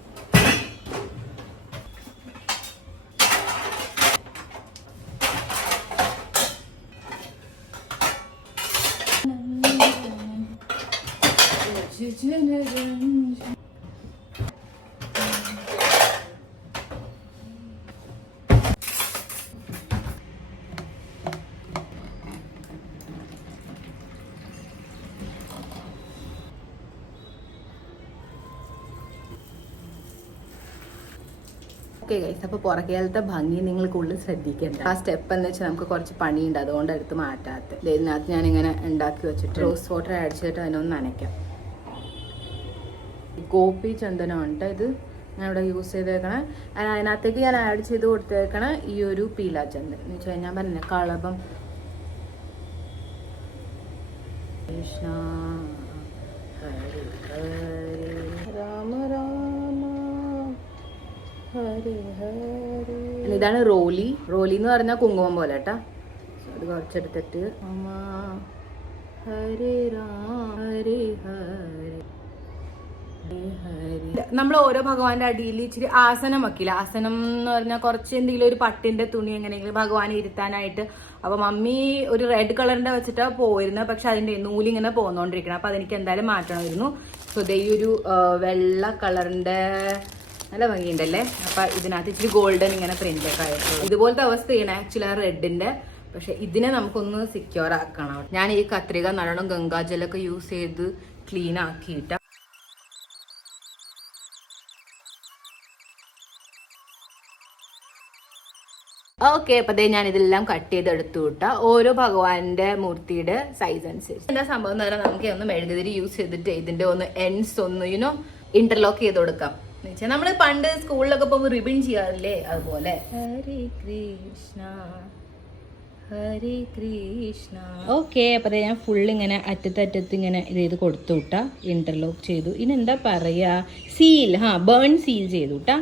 ഓക്കെ ഗൈസ്, അപ്പോൾ പുറകേലത്തെ ഭംഗി നിങ്ങൾ കൂടുതൽ ശ്രദ്ധിക്കേണ്ട. ആ സ്റ്റെപ്പ് എന്ന് വെച്ചാൽ നമുക്ക് കുറച്ച് പണിയുണ്ട്, അതുകൊണ്ട് എടുത്ത് മാറ്റാത്ത. ഇതിനകത്ത് ഞാനിങ്ങനെ ഉണ്ടാക്കി വെച്ചിട്ട് റോസ് വാട്ടർ ആഡ് ചെയ്തിട്ട് അതിനൊന്ന് നനയ്ക്കാം. ഗോപി ചന്ദനമാണ് കേട്ടോ ഇത് ഞാൻ ഇവിടെ യൂസ് ചെയ്തേക്കണേ. അതിനകത്തേക്ക് ഞാൻ ആഡ് ചെയ്ത് കൊടുത്തേക്കണ ഈ ഒരു പീലാ ചന്ദനം എന്ന് വെച്ചാൽ ഞാൻ പറഞ്ഞ കളഭം. കൃഷ്ണ ഹരി ഹരി രാമ രാമ ഹരി ഹരി. ഇതാണ് റോലി. റോലി എന്ന് പറഞ്ഞാൽ കുങ്കുമം പോലെ കേട്ടാ. അത് കുറച്ചെടുത്തിട്ട് ഹരി രാമ ഹരി ഹരി. നമ്മൾ ഓരോ ഭഗവാന്റെ അടിയിൽ ഇച്ചിരി ആസനം വെക്കില്ല. ആസനം എന്ന് പറഞ്ഞാൽ കുറച്ച് എന്തെങ്കിലും ഒരു പട്ടിന്റെ തുണി എങ്ങനെയെങ്കിലും ഭഗവാനെ ഇരുത്താനായിട്ട്. അപ്പൊ മമ്മി ഒരു റെഡ് കളറിന്റെ വെച്ചിട്ടാ പോയിരുന്നത്, പക്ഷെ അതിന്റെ നൂലിങ്ങനെ പോന്നോണ്ടിരിക്കണം. അപ്പൊ അതെനിക്ക് എന്തായാലും മാറ്റണമായിരുന്നു. സോ ഈ ഒരു വെള്ള കളറിന്റെ നല്ല ഭംഗിയുണ്ടല്ലേ. അപ്പൊ ഇതിനകത്ത് ഇച്ചിരി ഗോൾഡൻ ഇങ്ങനെ പ്രിന്റ് ഒക്കെ ആയിട്ടുള്ളൂ. ഇതുപോലത്തെ അവസ്ഥയാണ് ആക്ച്വലി ആ റെഡിന്റെ. പക്ഷെ ഇതിനെ നമുക്കൊന്ന് സെക്യൂർ ആക്കണം. ഞാൻ ഈ കത്രിക നല്ലോണം ഗംഗാജലൊക്കെ യൂസ് ചെയ്ത് ക്ലീൻ ആക്കിയിട്ട് ഓക്കെ, അപ്പൊ ഞാൻ ഇതെല്ലാം കട്ട് ചെയ്തെടുത്തു വിട്ടാ ഓരോ ഭഗവാന്റെ മൂർത്തിയുടെ സൈസ് അനുസരിച്ച്. എന്താ സംഭവം എന്ന് പറഞ്ഞാൽ നമുക്ക് ഒന്ന് മെഴുകുതിരി യൂസ് ചെയ്തിട്ട് ഇതിന്റെ ഒന്ന് എൻഡ്സ് ഒന്ന് ഇന്റർലോക്ക് ചെയ്ത് കൊടുക്കാം. നമ്മള് പണ്ട് സ്കൂളിലൊക്കെ പോകുമ്പോൾ റിബൺ ചെയ്യാറില്ലേ, അതുപോലെ. ഹരേ കൃഷ്ണ ഹരേ കൃഷ്ണ. ഓക്കെ, അപ്പൊ ഞാൻ ഫുള്ള് ഇങ്ങനെ അറ്റത്തറ്റത്ത് ഇങ്ങനെ ഇത് ചെയ്ത് കൊടുത്തു വിട്ടാ, ഇന്റർലോക്ക് ചെയ്തു. ഇനി എന്താ പറയാ, സീൽ, ബേൺ സീൽ ചെയ്തു വിട്ടാ.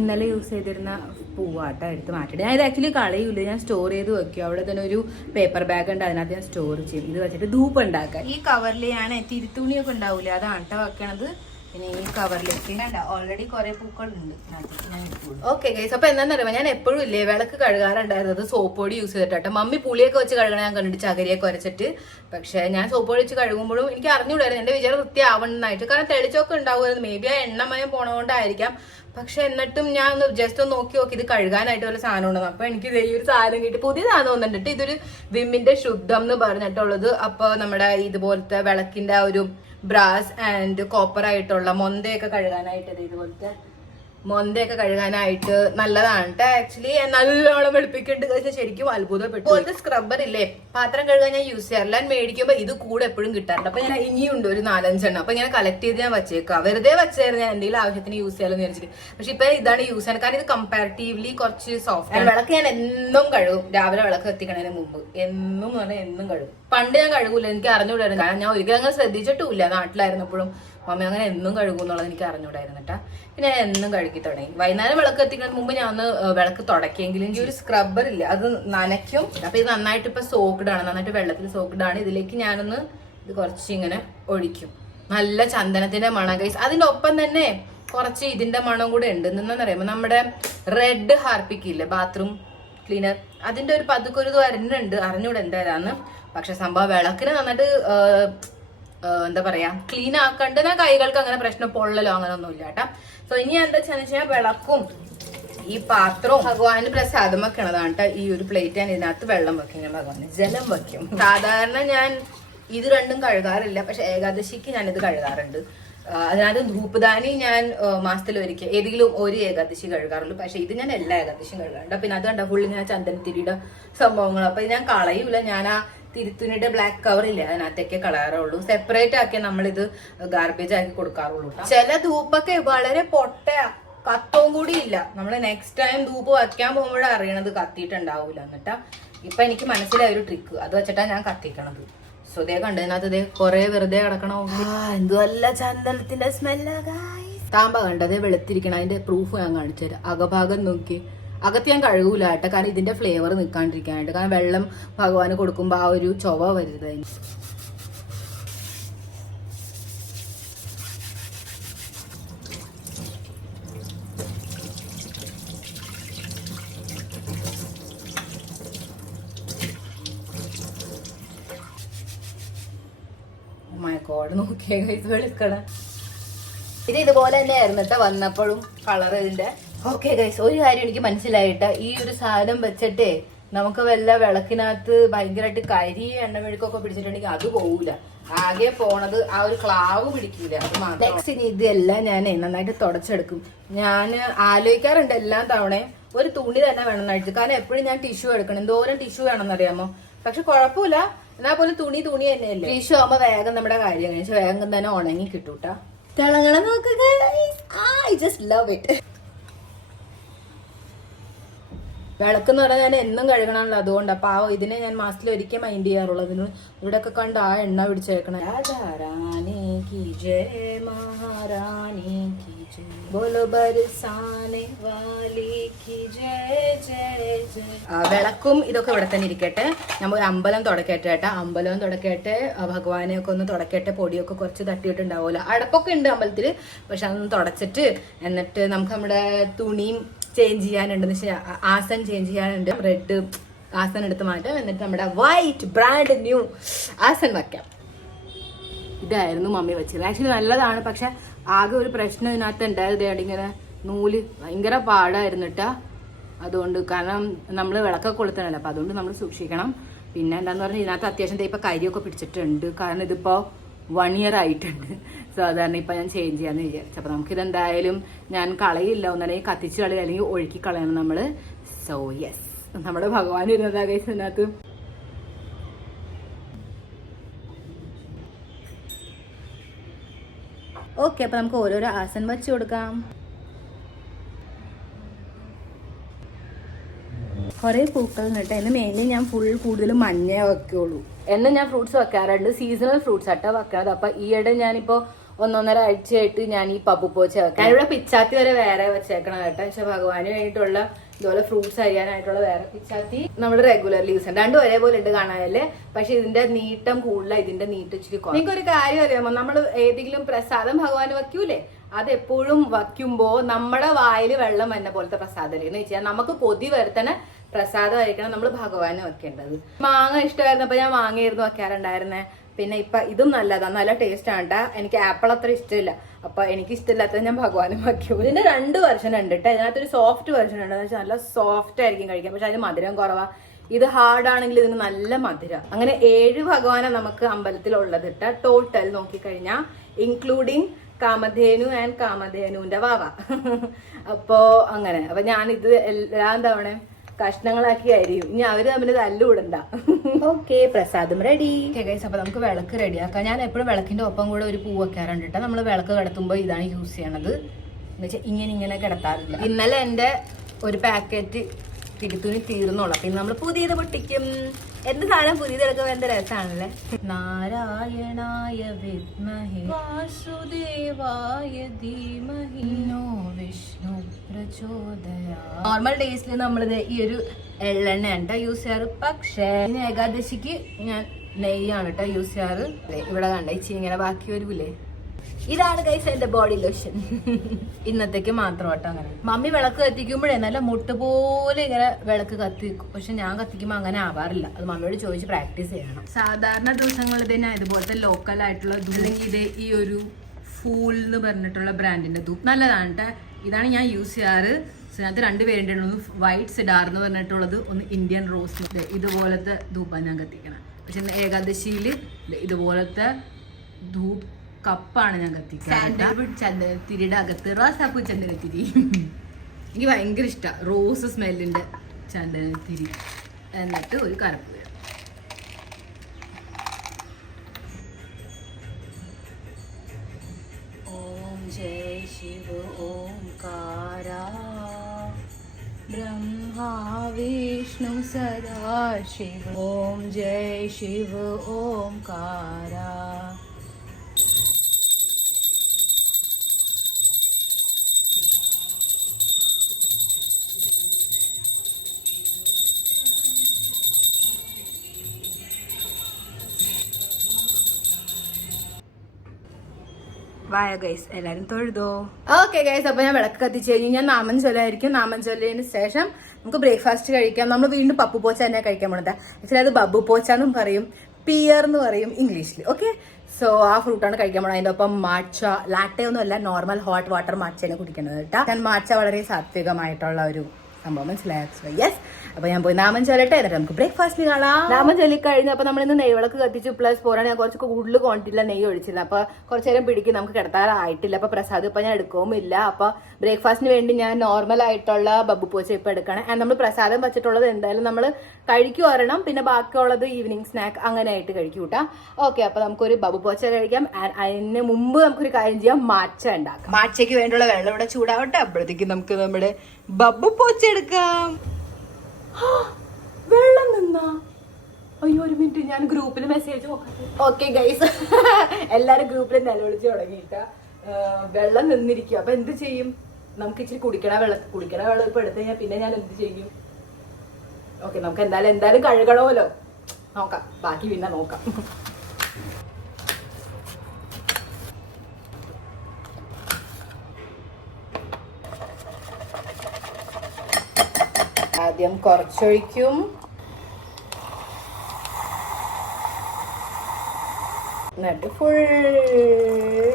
ഇന്നലെ യൂസ് ചെയ്തിരുന്ന പൂവാട്ട എടുത്ത് മാറ്റിയിട്ട് ഞാൻ ഇത് ആക്ച്വലി കളയൂല, ഞാൻ സ്റ്റോർ ചെയ്ത് വെക്കും. അവിടെ തന്നെ ഒരു പേപ്പർ ബാഗ് ഉണ്ട്, അതിനകത്ത് ഞാൻ സ്റ്റോർ ചെയ്യും. ഇത് വെച്ചിട്ട് ധൂപ്പ് ഉണ്ടാക്കാം. ഈ കവറിൽ ഞാൻ തിരുത്തുണിയൊക്കെ ഉണ്ടാവൂല, അതാണ് കേട്ടോ വെക്കണത്. പിന്നെ ഈ കവറിലേക്ക് ഓൾറെഡി കുറെ പൂക്കളുണ്ട്. ഓക്കെ ഗൈസ്, അപ്പൊ എന്താണെന്നറിയാം, ഞാൻ എപ്പോഴും ഇല്ലേ വിളക്ക് കഴുകാറുണ്ടായിരുന്നത് സോപ്പ് പൊടി യൂസ് ചെയ്തിട്ടോ. മമ്മി പുളിയൊക്കെ വെച്ച് കഴുകണ ഞാൻ കണ്ടിട്ട്, ചകരിയൊക്കെ ഉരച്ചിട്ട്. പക്ഷെ ഞാൻ സോപ്പ് പൊടി വെച്ച് കഴുകുമ്പോഴും എനിക്ക് അറിഞ്ഞുകൂടായിരുന്നു എന്റെ വിചാരം വൃത്തിയാവണമെന്നായിട്ട്. കാരണം തെളിച്ചൊക്കെ ഉണ്ടാവുമായിരുന്നു, മേ ബി ആ എണ്ണമയം പോണതുകൊണ്ടായിരിക്കാം. പക്ഷെ എന്നിട്ടും ഞാൻ ഒന്ന് ജസ്റ്റ് ഒന്ന് നോക്കി ഇത് കഴുകാനായിട്ട് വല്ല സാധനം ഉണ്ടെന്ന്. അപ്പൊ എനിക്ക് ഈ ഒരു സാധനം കിട്ടി, പുതിയ സാധനം വന്നിട്ട്. ഇതൊരു വിമ്മിന്റെ ശുദ്ധം എന്ന് പറഞ്ഞിട്ടുള്ളത്. അപ്പൊ നമ്മുടെ ഇതുപോലത്തെ വിളക്കിന്റെ ആ ഒരു ബ്രാസ് ആൻഡ് കോപ്പർ ആയിട്ടുള്ള മൊന്തയൊക്കെ കഴുകാനായിട്ട്, ഇതുപോലത്തെ മൊന്തയൊക്കെ കഴുകാനായിട്ട് നല്ലതാണ് കേട്ടോ. ആക്ച്വലി നല്ലോണം വെളുപ്പിക്കുന്നുണ്ട്. ശരിക്കും അത്ഭുതപ്പെട്ടു. ഇതുപോലത്തെ സ്ക്രബ്ബർ ഇല്ലേ, പാത്രം കഴുകാൻ ഞാൻ യൂസ് ചെയ്യാറില്ല. ഞാൻ മേടിക്കുമ്പോൾ ഇത് കൂടെ എപ്പോഴും കിട്ടാറുണ്ട്. അപ്പൊ ഞാൻ ഇനിയുണ്ട് ഒരു 4-5 എണ്ണം. അപ്പൊ ഇങ്ങനെ കളക്ട് ചെയ്ത് ഞാൻ വെച്ചേക്കാം. വെറുതെ വെച്ചായിരുന്നു, ഞാൻ എന്തെങ്കിലും ആവശ്യത്തിന് യൂസ് ചെയ്യാമെന്ന് വിചാരിച്ചിട്ട്. പക്ഷെ ഇപ്പൊ ഇതാണ് യൂസ് ചെയ്യാൻ, കാരണം ഇത് കമ്പാരിറ്റീവ്ലി കുറച്ച് സോഫ്റ്റ്. വിളക്ക് ഞാൻ എന്നും കഴുകും, രാവിലെ വിളക്ക് എത്തിക്കണതിന് മുമ്പ്. എന്നും പറഞ്ഞാൽ എന്നും കഴുകും. പണ്ട് ഞാൻ കഴുകൂല, എനിക്ക് അറിഞ്ഞുകൂടായിരുന്നു. കാരണം ഞാൻ ഒരിക്കലും അങ്ങനെ ശ്രദ്ധിച്ചിട്ടുമില്ല. നാട്ടിലായിരുന്നപ്പോഴും മമ്മി അങ്ങനെ എന്നും കഴുകും എന്നുള്ളത് എനിക്ക് അറിഞ്ഞുകൂടായിരുന്നു കേട്ടാ. പിന്നെ ഞാൻ എന്നും കഴുകി തുടങ്ങി. വൈകുന്നേരം വിളക്ക് എത്തിക്കുന്നതിന് മുമ്പ് ഞാൻ ഒന്ന് വിളക്ക് തുടക്കിയെങ്കിലും ഈ ഒരു സ്ക്രബ്ബർ ഇല്ല, അത് നനയ്ക്കും. അപ്പൊ ഇത് നന്നായിട്ട് ഇപ്പൊ സോക്ക്ഡ് ആണ്, നന്നായിട്ട് വെള്ളത്തിൽ സോക്ക്ഡ് ആണ്. ഇതിലേക്ക് ഞാനൊന്ന് ഇത് കുറച്ച് ഇങ്ങനെ ഒഴിക്കും. നല്ല ചന്ദനത്തിന്റെ മണം ഗൈസ്. അതിന്റെ ഒപ്പം തന്നെ കുറച്ച് ഇതിന്റെ മണം കൂടെ ഉണ്ട്. എന്താണെന്നറിയാമോ, നമ്മുടെ റെഡ് ഹാർപ്പിക് ഇല്ലേ, ബാത്റൂം ക്ലീനർ, അതിന്റെ ഒരു പതുക്കൊരു വരുന്നുണ്ട്, അറിഞ്ഞൂടെ എന്തായാലും. പക്ഷെ സംഭവം വിളക്കിന് നന്നായിട്ട് എന്താ പറയാ ക്ലീൻ ആക്കണ്ട. കൈകൾക്ക് അങ്ങനെ പ്രശ്നം പൊള്ളലോ അങ്ങനെ ഒന്നും ഇല്ല കേട്ടാ. സോ ഇനി എന്താ വെച്ചാൽ വിളക്കും ഈ പാത്രവും ഭഗവാന് പ്രസാദം വെക്കണതാണ് കേട്ടോ. ഈ ഒരു പ്ലേറ്റ് ഞാൻ ഇതിനകത്ത് വെള്ളം വെക്കും, ഞാൻ ഭഗവാന് ജലം വെക്കും. സാധാരണ ഞാൻ ഇത് രണ്ടും കഴുകാറില്ല, പക്ഷെ ഏകാദശിക്ക് ഞാൻ ഇത് കഴുകാറുണ്ട്. അതിനകത്ത് ധൂപ്ദാനി ഞാൻ മാസത്തിലൊരിക്കൽ ഏതെങ്കിലും ഒരു ഏകാദശി കഴുകാറുള്ളൂ. പക്ഷെ ഇത് ഞാൻ എല്ലാ ഏകാദശിയും കഴുകാറുണ്ട്. പിന്നെ അത് കണ്ട ഫുള്ളി ഞാൻ ചന്ദനത്തിരിയുടെ സംഭവങ്ങൾ. അപ്പൊ ഞാൻ കളയൂല, ഞാൻ ആ തിരുത്തുനിയുടെ ബ്ലാക്ക് കവർ ഇല്ല, അതിനകത്തേക്ക് കളയാറുള്ളൂ. സെപ്പറേറ്റ് ആക്കി നമ്മളിത് ഗാർബേജ് ആക്കി കൊടുക്കാറുള്ളൂ. ചില ധൂപ്പൊക്കെ വളരെ പൊട്ടയാ, കത്തവും കൂടി ഇല്ല. നമ്മള് നെക്സ്റ്റ് ടൈം ധൂപ്പ് വയ്ക്കാൻ പോകുമ്പോഴേ അറിയണത് കത്തിയിട്ടുണ്ടാവൂല. എന്നിട്ടാ ഇപ്പൊ എനിക്ക് മനസ്സിലായ ഒരു ട്രിക്ക്, അത് വെച്ചിട്ടാ ഞാൻ കത്തിക്കണത്. സോ ദേ കണ്ടതിനകത്ത് ഇതേ കൊറേ വെറുതെ കിടക്കണോ, എന്തുവല്ല ചന്ദനത്തിന്റെ സ്മെല്ല. താമ്പ കണ്ടതേ വെളുത്തിരിക്കണം, അതിന്റെ പ്രൂഫ് ഞാൻ കാണിച്ചു തരാം. അകഭാഗം നോക്കി, അകത്ത് ഞാൻ കഴുകൂല കേട്ടോ, കാരണം ഇതിന്റെ ഫ്ലേവർ നിൽക്കാണ്ടിരിക്കാനായിട്ട്. കാരണം വെള്ളം ഭഗവാന് കൊടുക്കുമ്പോൾ ആ ഒരു ചൊവ വരുന്നത്. മയക്കോട് നോക്കിയേ ഗൈസ് വെളുക്കണ. ഇത് ഇതുപോലെ തന്നെ ആയിരുന്നു കേട്ടോ വന്നപ്പോഴും കളർ ഇതിന്റെ. ഓക്കെ ഗൈസ്, ഒരു കാര്യം എനിക്ക് മനസ്സിലായിട്ട, ഈ ഒരു സാധനം വെച്ചിട്ടേ നമുക്ക് വല്ല വിളക്കിനകത്ത് ഭയങ്കരമായിട്ട് കരി എണ്ണമെഴുക്കൊക്കെ പിടിച്ചിട്ടുണ്ടെങ്കിൽ അത് പോകൂല. ആകെ പോണത് ആ ഒരു ക്ലാവ് പിടിക്കൂല, അത് മാത്രം. നെക്സ്റ്റ് ഇനി ഇതെല്ലാം ഞാൻ നന്നായിട്ട് തുടച്ചെടുക്കും. ഞാൻ ആലോചിക്കാറുണ്ട് എല്ലാം തവണയും ഒരു തുണി തന്നെ വേണം നഴിച്ച്. കാരണം എപ്പോഴും ഞാൻ ടിഷ്യൂ എടുക്കണം, എന്തോരം ടിഷ്യൂ വേണമെന്ന് അറിയാമോ. പക്ഷെ കുഴപ്പമില്ല, എന്നാൽ പോലും തുണി തന്നെയല്ലേ. ടിഷ്യൂ ആകുമ്പോ വേഗം നമ്മുടെ കാര്യം വേഗം തന്നെ ഉണങ്ങി കിട്ടൂട്ടാ. തിളങ്ങണ നോക്കുക, ഐ ജസ്റ്റ് ലവ് ഇറ്റ്. വിളക്കെന്ന് പറഞ്ഞാൽ ഞാൻ എന്നും കഴുകണമല്ലോ, അതുകൊണ്ട്. അപ്പൊ ആ ഇതിനെ ഞാൻ മാസത്തിൽ ഒരിക്കൽ മൈൻഡ് ചെയ്യാറുള്ളൂ. അതിന് ഇവിടെ ഒക്കെ കണ്ട് ആ എണ്ണ പിടിച്ചേക്കണം. രാധാറാണി കി ജയ മഹാറാണി കി ജയ ബോലോ ബർസാനെ വാലി കി ജയ ജയ ജയ. വിളക്കും ഇതൊക്കെ ഇവിടെ തന്നെ ഇരിക്കട്ടെ. നമ്മൾ ഒരു അമ്പലം തുടക്കട്ടെ കേട്ടാ. അമ്പലവും തുടക്കട്ടെ, ഭഗവാനെ ഒക്കെ ഒന്ന് തുടക്കട്ടെ. പൊടിയൊക്കെ കുറച്ച് തട്ടിയിട്ടുണ്ടാവുമല്ലോ. അടപ്പൊക്കെ ഉണ്ട് അമ്പലത്തില്, പക്ഷെ അതൊന്ന് തുടച്ചിട്ട് എന്നിട്ട് നമുക്ക് നമ്മുടെ തുണിയും ചേഞ്ച് ചെയ്യാനുണ്ട്, ആസൻ ചേഞ്ച് ചെയ്യാനുണ്ട്. റെഡ് ആസൻ എടുത്ത് മാറ്റാം, എന്നിട്ട് നമ്മുടെ വൈറ്റ് ബ്രാൻഡ് ന്യൂ ആസൻ വയ്ക്കാം. ഇതായിരുന്നു മമ്മി വെച്ചത്. ആക്ച്വലി നല്ലതാണ്, പക്ഷെ ആകെ ഒരു പ്രശ്നം ഇതിനകത്ത് ഉണ്ടായത് ഇങ്ങനെ നൂല് ഭയങ്കര പാടായിരുന്നു കേട്ടാ. അതുകൊണ്ട് കാരണം നമ്മൾ വിളക്കൊക്കെ കൊളുത്തണല്ലോ, അപ്പൊ അതുകൊണ്ട് നമ്മൾ സൂക്ഷിക്കണം. പിന്നെ എന്താന്ന് പറഞ്ഞാൽ ഇതിനകത്ത് അത്യാവശ്യം ഇപ്പൊ കരിയൊക്കെ പിടിച്ചിട്ടുണ്ട്. കാരണം ഇതിപ്പോ 1 year ആയിട്ടുണ്ട്. സോ അതാണ് ഇപ്പം ഞാൻ ചേഞ്ച് ചെയ്യാന്ന് വിചാരിച്ചു. അപ്പം നമുക്കിതെന്തായാലും ഞാൻ കളയില്ല, ഒന്നുണ്ടെങ്കിൽ കത്തിച്ച് കളയുക അല്ലെങ്കിൽ ഒഴുക്കി കളയണം നമ്മൾ. സോ യെസ്, നമ്മുടെ ഭഗവാൻ ഇരുന്നതാ ഗൈസ് ഇതിനകത്ത്. ഓക്കെ, അപ്പം നമുക്ക് ഓരോരോ ആസൻ വെച്ച് കൊടുക്കാം. കുറേ പൂക്കൾ കേട്ടോ. ഇന്ന് മെയിൻലി ഞാൻ കൂടുതലും മഞ്ഞേ വെക്കുള്ളൂ. എന്നും ഞാൻ ഫ്രൂട്ട്സ് വെക്കാറുണ്ട്, സീസണൽ ഫ്രൂട്ട്സ് ആട്ടോ വെക്കാറ്. അപ്പൊ ഈയിടെ ഞാനിപ്പോ 1.5 ആഴ്ചയായിട്ട് ഞാൻ ഈ പപ്പുപോച്ച വെക്കാം. ഇവിടെ പിച്ചാത്തി വരെ വേറെ വെച്ചേക്കണം കേട്ടോ. പക്ഷെ ഭഗവാന് വേണ്ടിയിട്ടുള്ള ഇതുപോലെ ഫ്രൂട്ട്സ് അരിയാനായിട്ടുള്ള വേറെ പിച്ചാത്തി നമ്മുടെ റെഗുലർലി യൂസ് ഉണ്ട്. രണ്ടും ഒരേപോലെ ഉണ്ട് കാണാനല്ലേ. പക്ഷെ ഇതിന്റെ നീട്ടം കൂടുതല, ഇതിന്റെ നീട്ടം ഇച്ചിരി കുറവ്. നിങ്ങൾക്കൊരു കാര്യം അറിയാമോ, നമ്മൾ ഏതെങ്കിലും പ്രസാദം ഭഗവാന് വെക്കൂലേ, അതെപ്പോഴും വയ്ക്കുമ്പോ നമ്മുടെ വായിൽ വെള്ളം വന്ന പോലത്തെ പ്രസാദം എന്ന് വെച്ചാൽ നമുക്ക് കൊതി വരുത്തണ പ്രസാദമായിരിക്കണം നമ്മൾ ഭഗവാന് വെക്കേണ്ടത്. മാങ്ങ ഇഷ്ടമായിരുന്നപ്പോ ഞാൻ മാങ്ങയായിരുന്നു വെക്കാറുണ്ടായിരുന്നേ. പിന്നെ ഇപ്പൊ ഇതും നല്ലതാണ്, നല്ല ടേസ്റ്റ് ആണ് കേട്ടോ. എനിക്ക് ആപ്പിൾ അത്ര ഇഷ്ടമില്ല, അപ്പൊ എനിക്ക് ഇഷ്ടമില്ലാത്തത് ഞാൻ ഭഗവാനും വയ്ക്കും. ഇതിന്റെ 2 വെർഷൻ ഉണ്ട് കേട്ടോ. ഇതിനകത്തൊരു സോഫ്റ്റ് വെർഷൻ ഉണ്ട്, എന്ന് വെച്ചാൽ നല്ല സോഫ്റ്റ് ആയിരിക്കും കഴിക്കാൻ, പക്ഷെ അതിന് മധുരം കുറവാ. ഇത് ഹാർഡ് ആണെങ്കിൽ ഇതിന് നല്ല മധുരം. അങ്ങനെ 7 ഭഗവാനെ നമുക്ക് അമ്പലത്തിലുള്ളത് ഇട്ട ടോട്ടൽ നോക്കിക്കഴിഞ്ഞാൽ, ഇൻക്ലൂഡിങ് കാമധേനു ആൻഡ് കാമധേനുവിന്റെ വാവ. അപ്പോ അങ്ങനെ അപ്പൊ ഞാനിത് എല്ലാ തവണ കഷ്ണങ്ങളാക്കി അരിയും. ഇനി അവര് തമ്മിൽ തല്ലുകൂടണ്ട. ഓക്കെ, പ്രസാദം റെഡി. ഗൈസ്, അപ്പൊ നമുക്ക് വിളക്ക് റെഡിയാക്കാം. ഞാൻ എപ്പോഴും വിളക്കിന്റെ ഒപ്പം കൂടെ ഒരു പൂ വെക്കാറുണ്ട് കേട്ടോ. നമ്മള് വിളക്ക് കിടത്തുമ്പോ ഇതാണ് യൂസ് ചെയ്യണത്. എന്ന് വെച്ചാൽ ഇങ്ങനെ കിടത്താറില്ല. ഇന്നലെ എന്റെ ഒരു പാക്കറ്റ് പിടിത്തുണി തീർന്നോളാം. പിന്നെ നമ്മൾ പുതിയത് പൊട്ടിക്കും. എന്ത് സാധനം പുതിയതെടുക്കുമ്പോ എന്ത് രസമാണല്ലേ. നാരായണായ വിദ്മഹേ വാസുദേവായ ധീമഹി തന്നോ വിഷ്ണു പ്രചോദയാത്. നോർമൽ ഡേയ്സിൽ നമ്മളിത് ഈ ഒരു എള്ളെണ്ണ കേട്ടോ യൂസ് ചെയ്യാറ്. പക്ഷേ ഏകാദശിക്ക് ഞാൻ നെയ്യാണ് കേട്ടോ യൂസ് ചെയ്യാറ്. ഇവിടെ കണ്ട ഇച്ചിരി ഇങ്ങനെ ബാക്കി വരൂലേ, ഇതാണ് ഗൈസ് എന്റെ ബോഡി ലോഷൻ. ഇന്നത്തേക്ക് മാത്രം കേട്ടോ. അങ്ങനെ മമ്മി വിളക്ക് കത്തിക്കുമ്പോഴേ നല്ല മുട്ടുപോലെ ഇങ്ങനെ വിളക്ക് കത്തിക്കും. പക്ഷെ ഞാൻ കത്തിക്കുമ്പോൾ അങ്ങനെ ആവാറില്ല. അത് മമ്മിയോട് ചോദിച്ച് പ്രാക്ടീസ് ചെയ്യണം. സാധാരണ ദിവസങ്ങളിൽ ഞാൻ ഇതുപോലത്തെ ലോക്കൽ ആയിട്ടുള്ള അല്ലെങ്കിൽ ഇത് ഈ ഒരു ഫൂൾ എന്ന് പറഞ്ഞിട്ടുള്ള ബ്രാൻഡിന്റെ ധൂപ്പ് നല്ലതാണ് കേട്ടോ. ഇതാണ് ഞാൻ യൂസ് ചെയ്യാറ്. ഇതിനകത്ത് 2 പേരുണ്ട്. ഒന്ന് വൈറ്റ് സിഡാർ എന്ന് പറഞ്ഞിട്ടുള്ളത്, ഒന്ന് ഇന്ത്യൻ റോസ്. ഇതുപോലത്തെ ധൂപ്പാണ് ഞാൻ കത്തിക്കണം. പക്ഷെ ഏകാദശിയിൽ ഇതുപോലത്തെ ധൂപ്പ് കപ്പാണ് ഞാൻ കത്തിക്കുന്നത്. ചന്ദനത്തിരിയുടെ അകത്ത് റോസാപ്പൂ ചന്ദനത്തിരി. എനിക്ക് ഭയങ്കര ഇഷ്ടമാണ് റോസ് സ്മെല്ലിന്റെ ചന്ദനത്തിരി. എന്നിട്ട് ഒരു കറുപ്പ് വേണം. ഓം ജയ ശിവ ഓംകാര ബ്രഹ്മാ വിഷ്ണു സദാശിവ. ഓം ജയ ശിവ ഓംകാര. വായ ഗൈസ്, എല്ലാരും തൊഴുതോ. ഓക്കെ ഗൈസ്, അപ്പൊ ഞാൻ വിളക്ക് കത്തിച്ച് കഴിഞ്ഞ് ഞാൻ നാമം ചൊല്ലായിരിക്കും. നാമം ചൊല്ലിയതിന് ശേഷം നമുക്ക് ബ്രേക്ക്ഫാസ്റ്റ് കഴിക്കാം. നമ്മൾ വീണ്ടും പപ്പു പോച്ച തന്നെ കഴിക്കാൻ പോണത്. ആക്ച്വലി അത് ബബ്ബു പോച്ച എന്നും പറയും, പിയർ എന്ന് പറയും ഇംഗ്ലീഷിൽ. ഓക്കെ, സോ ആ ഫ്രൂട്ടാണ് കഴിക്കാൻ പോണത്. അതിന്റെ ഒപ്പം മാച്ച, ലാറ്റെ ഒന്നും അല്ല, നോർമൽ ഹോട്ട് വാട്ടർ മാച്ചയാണ് കുടിക്കുന്നത് കേട്ടോ. ഞാൻ മാച്ച വളരെ സാത്വികമായിട്ടുള്ള ഒരു സംഭവം മനസ്സിലായി. യെസ്, അപ്പൊ ഞാൻ പോയി നാമം ചൊല്ലട്ടെ, എന്നിട്ട് നമുക്ക് ബ്രേക്ക്ഫാസ്റ്റിന് കാണാം. നാമം ചൊല്ലി കഴിഞ്ഞു. അപ്പൊ നമ്മളിന്ന് നെയ്വിളക്ക് കത്തിച്ചു. പ്ലസ് പോരാണ് ഞാൻ കുറച്ച് കൂടുതൽ ക്വാണ്ടിറ്റിയില്ല നെയ്യ് ഒഴിച്ചില്ല. അപ്പൊ കുറച്ചു നേരം പിടിക്കും, നമുക്ക് കിടത്താറായിട്ടില്ല. അപ്പൊ പ്രസാദം ഇപ്പൊ ഞാൻ എടുക്കുമില്ല. അപ്പൊ ബ്രേക്ക്ഫാസ്റ്റിന് വേണ്ടി ഞാൻ നോർമൽ ആയിട്ടുള്ള ബബ്ബു പോച്ച ഇപ്പൊ എടുക്കണം. ആൻഡ് നമ്മൾ പ്രസാദം വെച്ചിട്ടുള്ളത് എന്തായാലും നമ്മൾ കഴിക്കും ഒരെണ്ണം, പിന്നെ ബാക്കിയുള്ളത് ഈവനിങ് സ്നാക്ക് അങ്ങനെ ആയിട്ട് കഴിക്കും കൂട്ടാ. ഓക്കെ, അപ്പൊ നമുക്കൊരു ബബ്ബു പോച്ച കഴിക്കാം. അതിന് മുമ്പ് നമുക്കൊരു കാര്യം ചെയ്യാം, മാച്ച ഉണ്ടാക്കാം. മാച്ചയ്ക്ക് വേണ്ടിയുള്ള വെള്ളം ഇവിടെ ചൂടാവട്ടെ. അപ്പോഴത്തേക്ക് നമുക്ക് നമ്മുടെ ബബ്ബു പോച്ച എടുക്കാം. വെള്ളം നിന്നാ, അയ്യോ ഒരു മിനിറ്റ്, ഞാൻ ഗ്രൂപ്പിൽ മെസ്സേജ് നോക്കാം. ഓക്കെ ഗൈസ്, എല്ലാരും ഗ്രൂപ്പിൽ നിലവിളിച്ച് തുടങ്ങിയിട്ട വെള്ളം നിന്നിരിക്കും. അപ്പൊ എന്ത് ചെയ്യും, നമുക്ക് ഇച്ചിരി കുടിക്കണ വെള്ളം ഇപ്പൊ എടുത്തു കഴിഞ്ഞാൽ പിന്നെ ഞാൻ എന്ത് ചെയ്യും. ഓക്കെ, നമുക്ക് എന്തായാലും കഴുകണമല്ലോ. നോക്കാം, ബാക്കി പിന്നെ നോക്കാം. ആദ്യം കുറച്ചൊഴിക്കും, എന്നിട്ട് ഫുൾ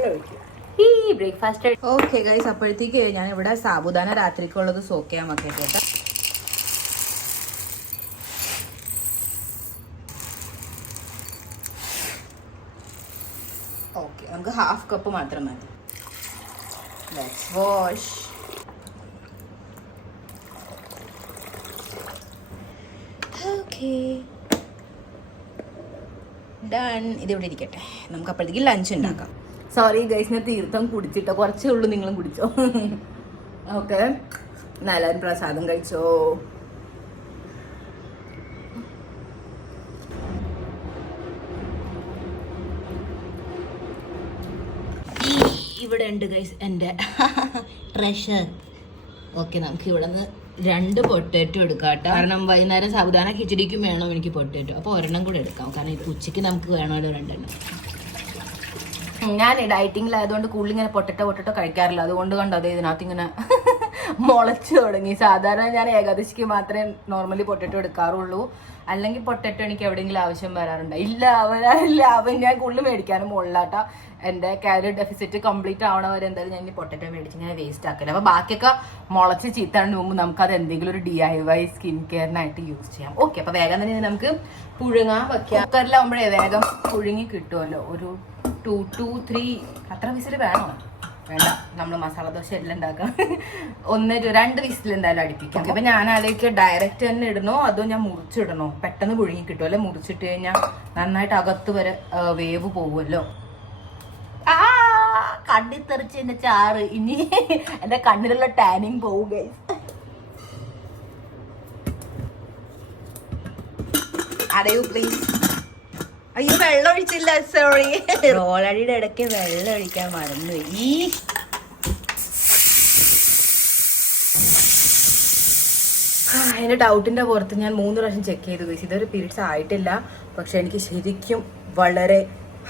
ഒഴിക്കും. ഈ ബ്രേക്ക്ഫാസ്റ്റ്. ഓക്കെ ഗൈസ്, അപ്പോഴത്തേക്ക് ഞാൻ ഇവിടെ സാബുദാന രാത്രിക്കുള്ളത് സോക്ക് ചെയ്യാൻ വെക്കട്ടെ കേട്ടോ. ഓക്കെ, നമുക്ക് 1/2 കപ്പ് മാത്രം മതി. Let's wash. Okay, done. ഇതിവിടെ ഇരിക്കട്ടെ, നമുക്ക് അപ്പോഴത്തേക്ക് ലഞ്ച് ഉണ്ടാക്കാം. സോറി ഗൈസ്, ഞാൻ തീർത്ഥം കുടിച്ചിട്ടോ, കുറച്ചേ ഉള്ളൂ, നിങ്ങളും കുടിച്ചോ. ഓക്കെ, നല്ലൊരു പ്രസാദം കഴിച്ചോ. ഇവിടെ ഉണ്ട് ഗൈസ് എൻ്റെ ട്രഷർ. ഓക്കെ, നമുക്ക് ഇവിടെ നിന്ന് 2 പൊട്ടാറ്റോ എടുക്കാം കേട്ടോ. കാരണം വൈകുന്നേരം സാവധാന കിച്ചടിക്കും വേണം എനിക്ക് പൊട്ടാറ്റോ. അപ്പോൾ ഒരെണ്ണം കൂടെ എടുക്കാം, കാരണം ഇത് ഉച്ചയ്ക്ക് നമുക്ക് വേണമല്ലോ 2 എണ്ണം. ഞാൻ ഡയറ്റിങ്ങിലായതുകൊണ്ട് കൂടുതൽ ഇങ്ങനെ പൊട്ടറ്റോ കഴിക്കാറില്ല. അതുകൊണ്ട് കണ്ടോ അതേ ഇതിനകത്ത് ഇങ്ങനെ മുളച്ചു തുടങ്ങി. സാധാരണ ഞാൻ ഏകാദശിക്ക് മാത്രമേ നോർമലി പൊട്ടറ്റോ എടുക്കാറുള്ളൂ. അല്ലെങ്കിൽ പൊട്ടറ്റോ എനിക്ക് എവിടെയെങ്കിലും ആവശ്യം വരാറുണ്ട്. ഇല്ല അവൻ ഞാൻ കൂടുതൽ മേടിക്കാനും മുകളിലാട്ടോ. എൻ്റെ കാലറി ഡെഫിസിറ്റ് കംപ്ലീറ്റ് ആവണ വരെ എന്തായാലും ഞാൻ ഇനി പൊട്ടറ്റോ മേടിച്ച് ഇങ്ങനെ വേസ്റ്റ് ആക്കില്ല. അപ്പോൾ ബാക്കിയൊക്കെ മുളച്ച് ചീത്താണ്ട് മുമ്പ് നമുക്കത് എന്തെങ്കിലും ഒരു DIY സ്കിൻ കെയറിനായിട്ട് യൂസ് ചെയ്യാം. ഓക്കെ, അപ്പോൾ വേഗം തന്നെ നമുക്ക് പുഴുങ്ങാൻ വെക്കാം. കുക്കറിലാവുമ്പോഴേ വേഗം പുഴുങ്ങി കിട്ടുമല്ലോ. ഒരു 2 to 3 അത്ര വിസിൽ വേണോ? വേണ്ട, നമ്മൾ മസാല ദോശ എല്ലാം ഉണ്ടാക്കാം. 1-2 വിസിൽ എന്തായാലും അടുപ്പിക്കാം. അപ്പൊ ഞാൻ അതിലേക്ക് ഡയറക്റ്റ് തന്നെ ഇടണോ അതോ ഞാൻ മുറിച്ചിടണോ? പെട്ടെന്ന് പുഴുങ്ങി കിട്ടും അല്ലെ? മുറിച്ചിട്ട് കഴിഞ്ഞാൽ നന്നായിട്ട് അകത്ത് വരെ വേവ് പോകുമല്ലോ. കണ്ണിത്തെറിച്ച് എന്റെ ചാറ്. ഇനി എന്റെ കണ്ണിലുള്ള ടാനിങ് പോവും ഗൈസ്. അടയൂ പ്ലീസ്. അയ്യോ, വെള്ളം ഒഴിച്ചില്ല, സോറി. റോളടിയുടെ ഇടയ്ക്ക് വെള്ളം ഒഴിക്കാൻ മറന്നുപോയി. എൻ്റെ ഡൗട്ടിൻ്റെ പുറത്ത് ഞാൻ 3 പ്രാവശ്യം ചെക്ക് ചെയ്തു ഗൈസ്. ഇതൊരു പീരീഡ്സ് ആയിട്ടില്ല, പക്ഷെ എനിക്ക് ശരിക്കും വളരെ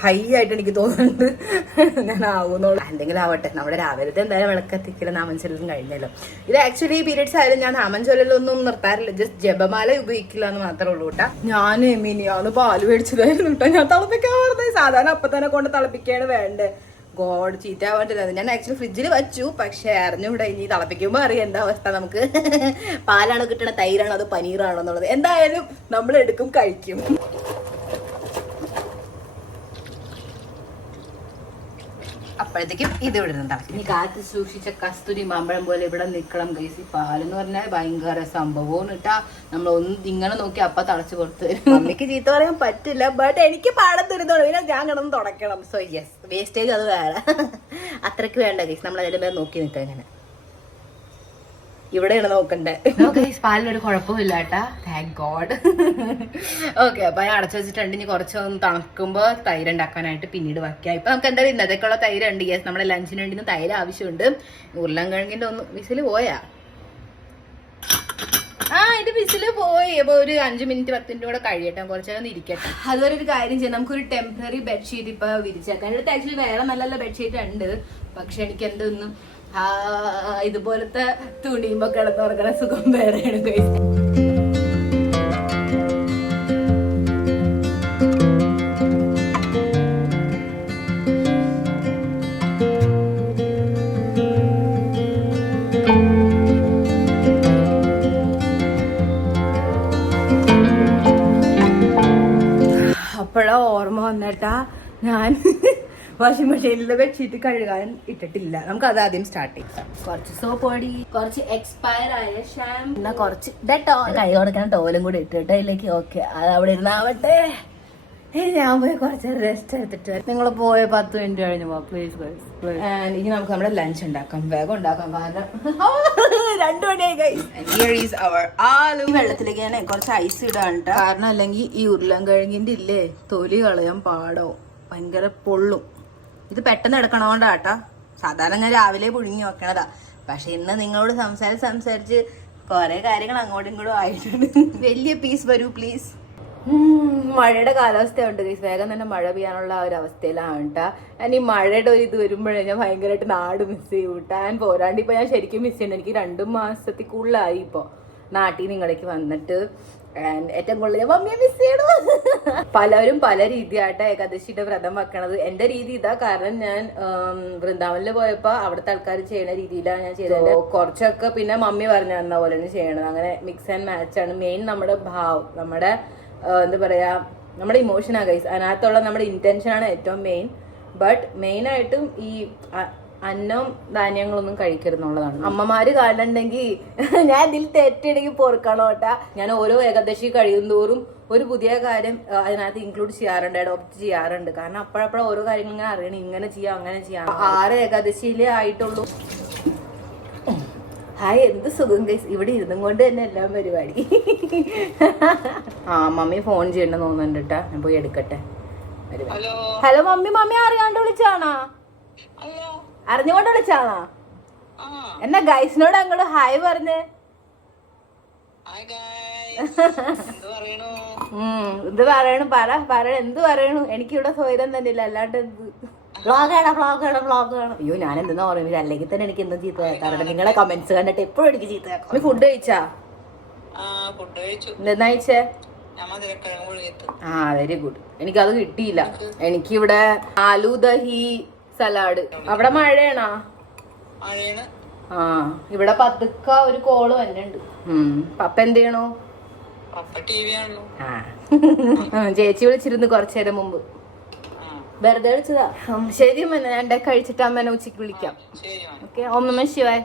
ഹൈ ആയിട്ട് എനിക്ക് തോന്നുന്നുണ്ട് ഞാൻ ആവുന്നുള്ളൂ. എന്തെങ്കിലും ആവട്ടെ, നമ്മുടെ രാവിലത്തെ എന്തായാലും വിളക്കത്തിക്കലും നാമഞ്ചൊല്ലും കഴിഞ്ഞല്ലോ. ഇത് ആക്ച്വലി പീരീഡ്സ് ആയാലും ഞാൻ നാമഞ്ചൊല്ലൊന്നും നിർത്താറില്ല, ജസ്റ്റ് ജപമാല ഉപയോഗിക്കില്ല എന്ന് മാത്രമേ ഉള്ളൂ കേട്ടാ. ഞാൻ മിനിയാന്ന് പാല് മേടിച്ചതായിരുന്നു കേട്ടോ. ഞാൻ തിളപ്പിക്കാൻ പറഞ്ഞത് സാധാരണ അപ്പം തന്നെ കൊണ്ട് തിളപ്പിക്കുകയാണ് വേണ്ടത്. ഗോഡ്, ചീത്തയാവാണ്ടിരുന്നത്. ഞാൻ ആക്ച്വലി ഫ്രിഡ്ജിൽ വെച്ചു, പക്ഷെ അറിഞ്ഞൂടെ ഇനി തിളപ്പിക്കുമ്പോൾ അറിയാം എന്താ അവസ്ഥ. നമുക്ക് പാലാണോ കിട്ടണ, തൈരാണോ അതോ പനീറാണോ എന്നുള്ളത്. എന്തായാലും നമ്മൾ എടുക്കും, കഴിക്കും. അപ്പോഴത്തേക്കും ഇത് ഇവിടെ നിന്നുണ്ടാക്കും. ഇനി കാറ്റ് സൂക്ഷിച്ച കസ്തൂരി മാമ്പഴം പോലെ ഇവിടെ നിൽക്കണം ഗൈസ്. പാലെന്ന് പറഞ്ഞാൽ ഭയങ്കര സംഭവം ഇട്ടാ. നമ്മളൊന്ന് ഇങ്ങനെ നോക്കി അപ്പ തളച്ച് പുറത്ത് വരും. മമ്മിക്ക് ചീത്ത പറയാൻ പറ്റില്ല, ബട്ട് എനിക്ക് പാടം തരുന്നുള്ളൂ. പിന്നെ ഞാൻ കിടന്ന് തുടക്കണം. സോ യെസ്, വേസ്റ്റേജ് അത് വേറെ. അത്രയ്ക്ക് വേണ്ട ഗൈസ്, നമ്മൾ അതിന്റെ മേലെ നോക്കി നിൽക്കാം. ഇങ്ങനെ ഇവിടെയാണ് നോക്കണ്ടേ. പാലിനൊരു കുഴപ്പമില്ല കേട്ടാ, താങ്ക് ഗോഡ്. ഓക്കെ, അപ്പൊ ഞാൻ അടച്ചു വെച്ചിട്ടുണ്ട്. ഇനി കുറച്ചൊന്ന് തണുക്കുമ്പോ തൈര് ഉണ്ടാക്കാനായിട്ട് പിന്നീട് വയ്ക്കാം. ഇപ്പൊ നമുക്ക് എന്തായാലും ഇന്നത്തേക്കുള്ള തൈരുണ്ട്. യെസ്, നമ്മുടെ ലഞ്ചിന് വേണ്ടി തൈര് ആവശ്യമുണ്ട്. ഉരുളൻകിഴങ്ങിന്റെ ഒന്ന് വിസില് പോയാ? അതിന്റെ വിസില് പോയി. അപ്പൊ ഒരു 5 മിനിറ്റ് 10 മിനിറ്റ് കൂടെ കഴിയട്ടെ, കുറച്ചേരം ഇരിക്കട്ടെ. അതുവരെ ഒരു കാര്യം ചെയ്യാം, നമുക്കൊരു ടെമ്പററി ബെഡ്ഷീറ്റ് ഇപ്പൊ വിരിച്ചേക്കാൻ. അടുത്ത് ആക്ച്വലി വേറെ നല്ല ബെഡ്ഷീറ്റ് ഉണ്ട്, പക്ഷെ എനിക്ക് എന്തൊന്നും ഇതുപോലത്തെ തുണിയുമ്പോ കിടന്നുറങ്ങണ സുഖം വേറെയാണ് ഗൈസ്. അപ്പോഴാ ഓർമ്മ വന്നിട്ടാ ഞാൻ വാഷിംഗ് മെഷീനിലെ ബെഡ്ഷീറ്റ് കഴുകാൻ ഇട്ടിട്ടില്ല. നമുക്ക് അത് ആദ്യം സ്റ്റാർട്ട് ചെയ്യാം. കുറച്ച് സോപ്പ് പൊടി, കുറച്ച് എക്സ്പയർ ആയ ഷാമ്പൂ, പിന്നെ കുറച്ച് ഡെറ്റോൾ, കൈ കൊടുക്കാൻ ടോലും കൂടി ഇട്ടിട്ട് അതിലേക്ക്. ഓക്കെ, അത് അവിടെ ഇരുന്നാവട്ടെ. ഞാൻ പോയി കുറച്ച് റെസ്റ്റ് എടുത്തിട്ട് നിങ്ങൾ പോയ 10 മിനിറ്റ് കഴിഞ്ഞു പോ പ്ലീസ്. ഇനി നമുക്ക് നമ്മുടെ ലഞ്ച് ഉണ്ടാക്കാം, വേഗം ഉണ്ടാക്കാം, കാരണം 2 മണിയായി ഗൈസ്. ഈ വെള്ളത്തിലേക്ക് ഞാൻ കുറച്ച് ഐസ് ഇടാണ് കേട്ടോ, കാരണം അല്ലെങ്കിൽ ഈ ഉരുളൻകിഴങ്ങിന്റെ ഇല്ലേ തൊലി കളയാൻ പാടോ, ഭയങ്കര പൊള്ളും. ഇത് പെട്ടെന്ന് എടുക്കണോണ്ടാട്ടാ. സാധാരണ ഞാൻ രാവിലെ പുഴുങ്ങി വെക്കണതാ, പക്ഷെ ഇന്ന് നിങ്ങളോട് സംസാരിച്ച് കുറെ കാര്യങ്ങൾ അങ്ങോട്ടും ഇങ്ങോട്ടും ആയിട്ടുണ്ട്. വലിയ പീസ് വരൂ പ്ലീസ്. മഴയുടെ കാലാവസ്ഥയുണ്ട് ഗൈസ്, വേഗം തന്നെ മഴ പെയ്യാനുള്ള ഒരു അവസ്ഥയിലാണ് കേട്ടാ. ഞാൻ ഈ മഴയുടെ ഒരു ഇത് വരുമ്പോഴേ ഞാൻ ഭയങ്കരമായിട്ട് നാട് മിസ് ചെയ്യും കേട്ടാ. ഞാൻ പോരാണ്ട് ഇപ്പൊ ഞാൻ ശരിക്കും മിസ് ചെയ്യുന്നുണ്ട്. എനിക്ക് 2 മാസത്തിൽ കൂടുതലായി ഇപ്പൊ നാട്ടിൽ നിങ്ങളേക്ക് വന്നിട്ട്. ഏറ്റവും കൂടുതൽ ഞാൻ മമ്മിയെ മിസ് ചെയ്യണു. പലരും പല രീതിയായിട്ട് ഏകാദശിയുടെ വ്രതം വെക്കണത്. എന്റെ രീതി ഇതാ, കാരണം ഞാൻ വൃന്ദാവനിൽ പോയപ്പോ അവിടുത്തെ ആൾക്കാർ ചെയ്യണ രീതിയിലാണ് ഞാൻ ചെയ്തത്. കുറച്ചൊക്കെ പിന്നെ മമ്മി പറഞ്ഞു തന്ന പോലെയാണ് ചെയ്യണത്. അങ്ങനെ മിക്സ് ആൻഡ് മാച്ച് ആണ് മെയിൻ. നമ്മുടെ ഭാവം, നമ്മുടെ എന്താ പറയാ, നമ്മുടെ ഇമോഷനാ ഗൈസ്. അതിനകത്തുള്ള നമ്മുടെ ഇന്റൻഷൻ ആണ് ഏറ്റവും മെയിൻ. ബട്ട് മെയിനായിട്ടും ഈ അന്നം ധാന്യങ്ങളൊന്നും കഴിക്കരുതെന്നുള്ളതാണ്. അമ്മമാര് കാണുന്നുണ്ടെങ്കിൽ ഞാൻ ഇതിൽ തെറ്റുണ്ടെങ്കിൽ പൊറുക്കണം കേട്ടാ. ഞാൻ ഓരോ ഏകാദശി കഴിയും തോറും ഒരു പുതിയ കാര്യം അതിനകത്ത് ഇൻക്ലൂഡ് ചെയ്യാറുണ്ട്, അഡോപ്റ്റ് ചെയ്യാറുണ്ട്. കാരണം അപ്പോഴപ്പോഴും ഓരോ കാര്യങ്ങൾ ഇങ്ങനെ അറിയണം, ഇങ്ങനെ ചെയ്യാം അങ്ങനെ ചെയ്യാം. 6 ഏകാദശിയിലേ ആയിട്ടുള്ളൂ. ഹായ്, എന്ത് സുഖം ഗൈസ്, ഇവിടെ ഇരുന്നും കൊണ്ട് തന്നെ എല്ലാം പരിപാടി. മമ്മി ഫോൺ ചെയ്യണ്ടെന്ന് തോന്നുന്നുണ്ട് കേട്ടാ, ഞാൻ പോയി എടുക്കട്ടെ. ഹലോ മമ്മി, മമ്മി അറിയാണ്ട് വിളിച്ചാണോ? അറിഞ്ഞുകൊണ്ട് വിളിച്ചാണോ? എന്നാ ഗൈസിനോട് അങ്ങോട്ട് ഹായ് പറഞ്ഞേ. എന്ത് പറയണു, പറ എന്ത് പറയണു? എനിക്കിവിടെ സ്വൈരം തന്നെ ഇല്ല, അല്ലാണ്ട് എന്ത് വ്ളോഗാണ്. അയ്യോ, ഞാൻ എന്തെന്നാ പറയുന്നത്, അല്ലെങ്കിൽ തന്നെ എനിക്ക് എന്തും ചീത്ത കേൾക്കാറുണ്ട്. നിങ്ങളെ കമന്റ്സ് കണ്ടിട്ട് എപ്പോഴും എനിക്ക് ചീത്ത കേൾക്കാം. ഫുഡ് കഴിച്ചാ? എന്താ കഴിച്ചേ? Very good. എനിക്കത് കിട്ടിയില്ല. എനിക്കിവിടെ ആലു ദഹി സലാഡ്. അവിടെ മഴയാണോ? ഇവിടെ പതുക്ക ഒരു കോള് വന്നുണ്ട്. പപ്പ എന്ത് ചെയ്യണു? ചേച്ചി വിളിച്ചിരുന്നു കുറച്ചേരം മുമ്പ്, വെറുതെ വിളിച്ചതാ. ശരി അമ്മ, ഞാൻ കഴിച്ചിട്ട് അമ്മേനെ ഉച്ചക്ക് വിളിക്കാം. ഓക്കെ, ഓം നമ ശിവായ.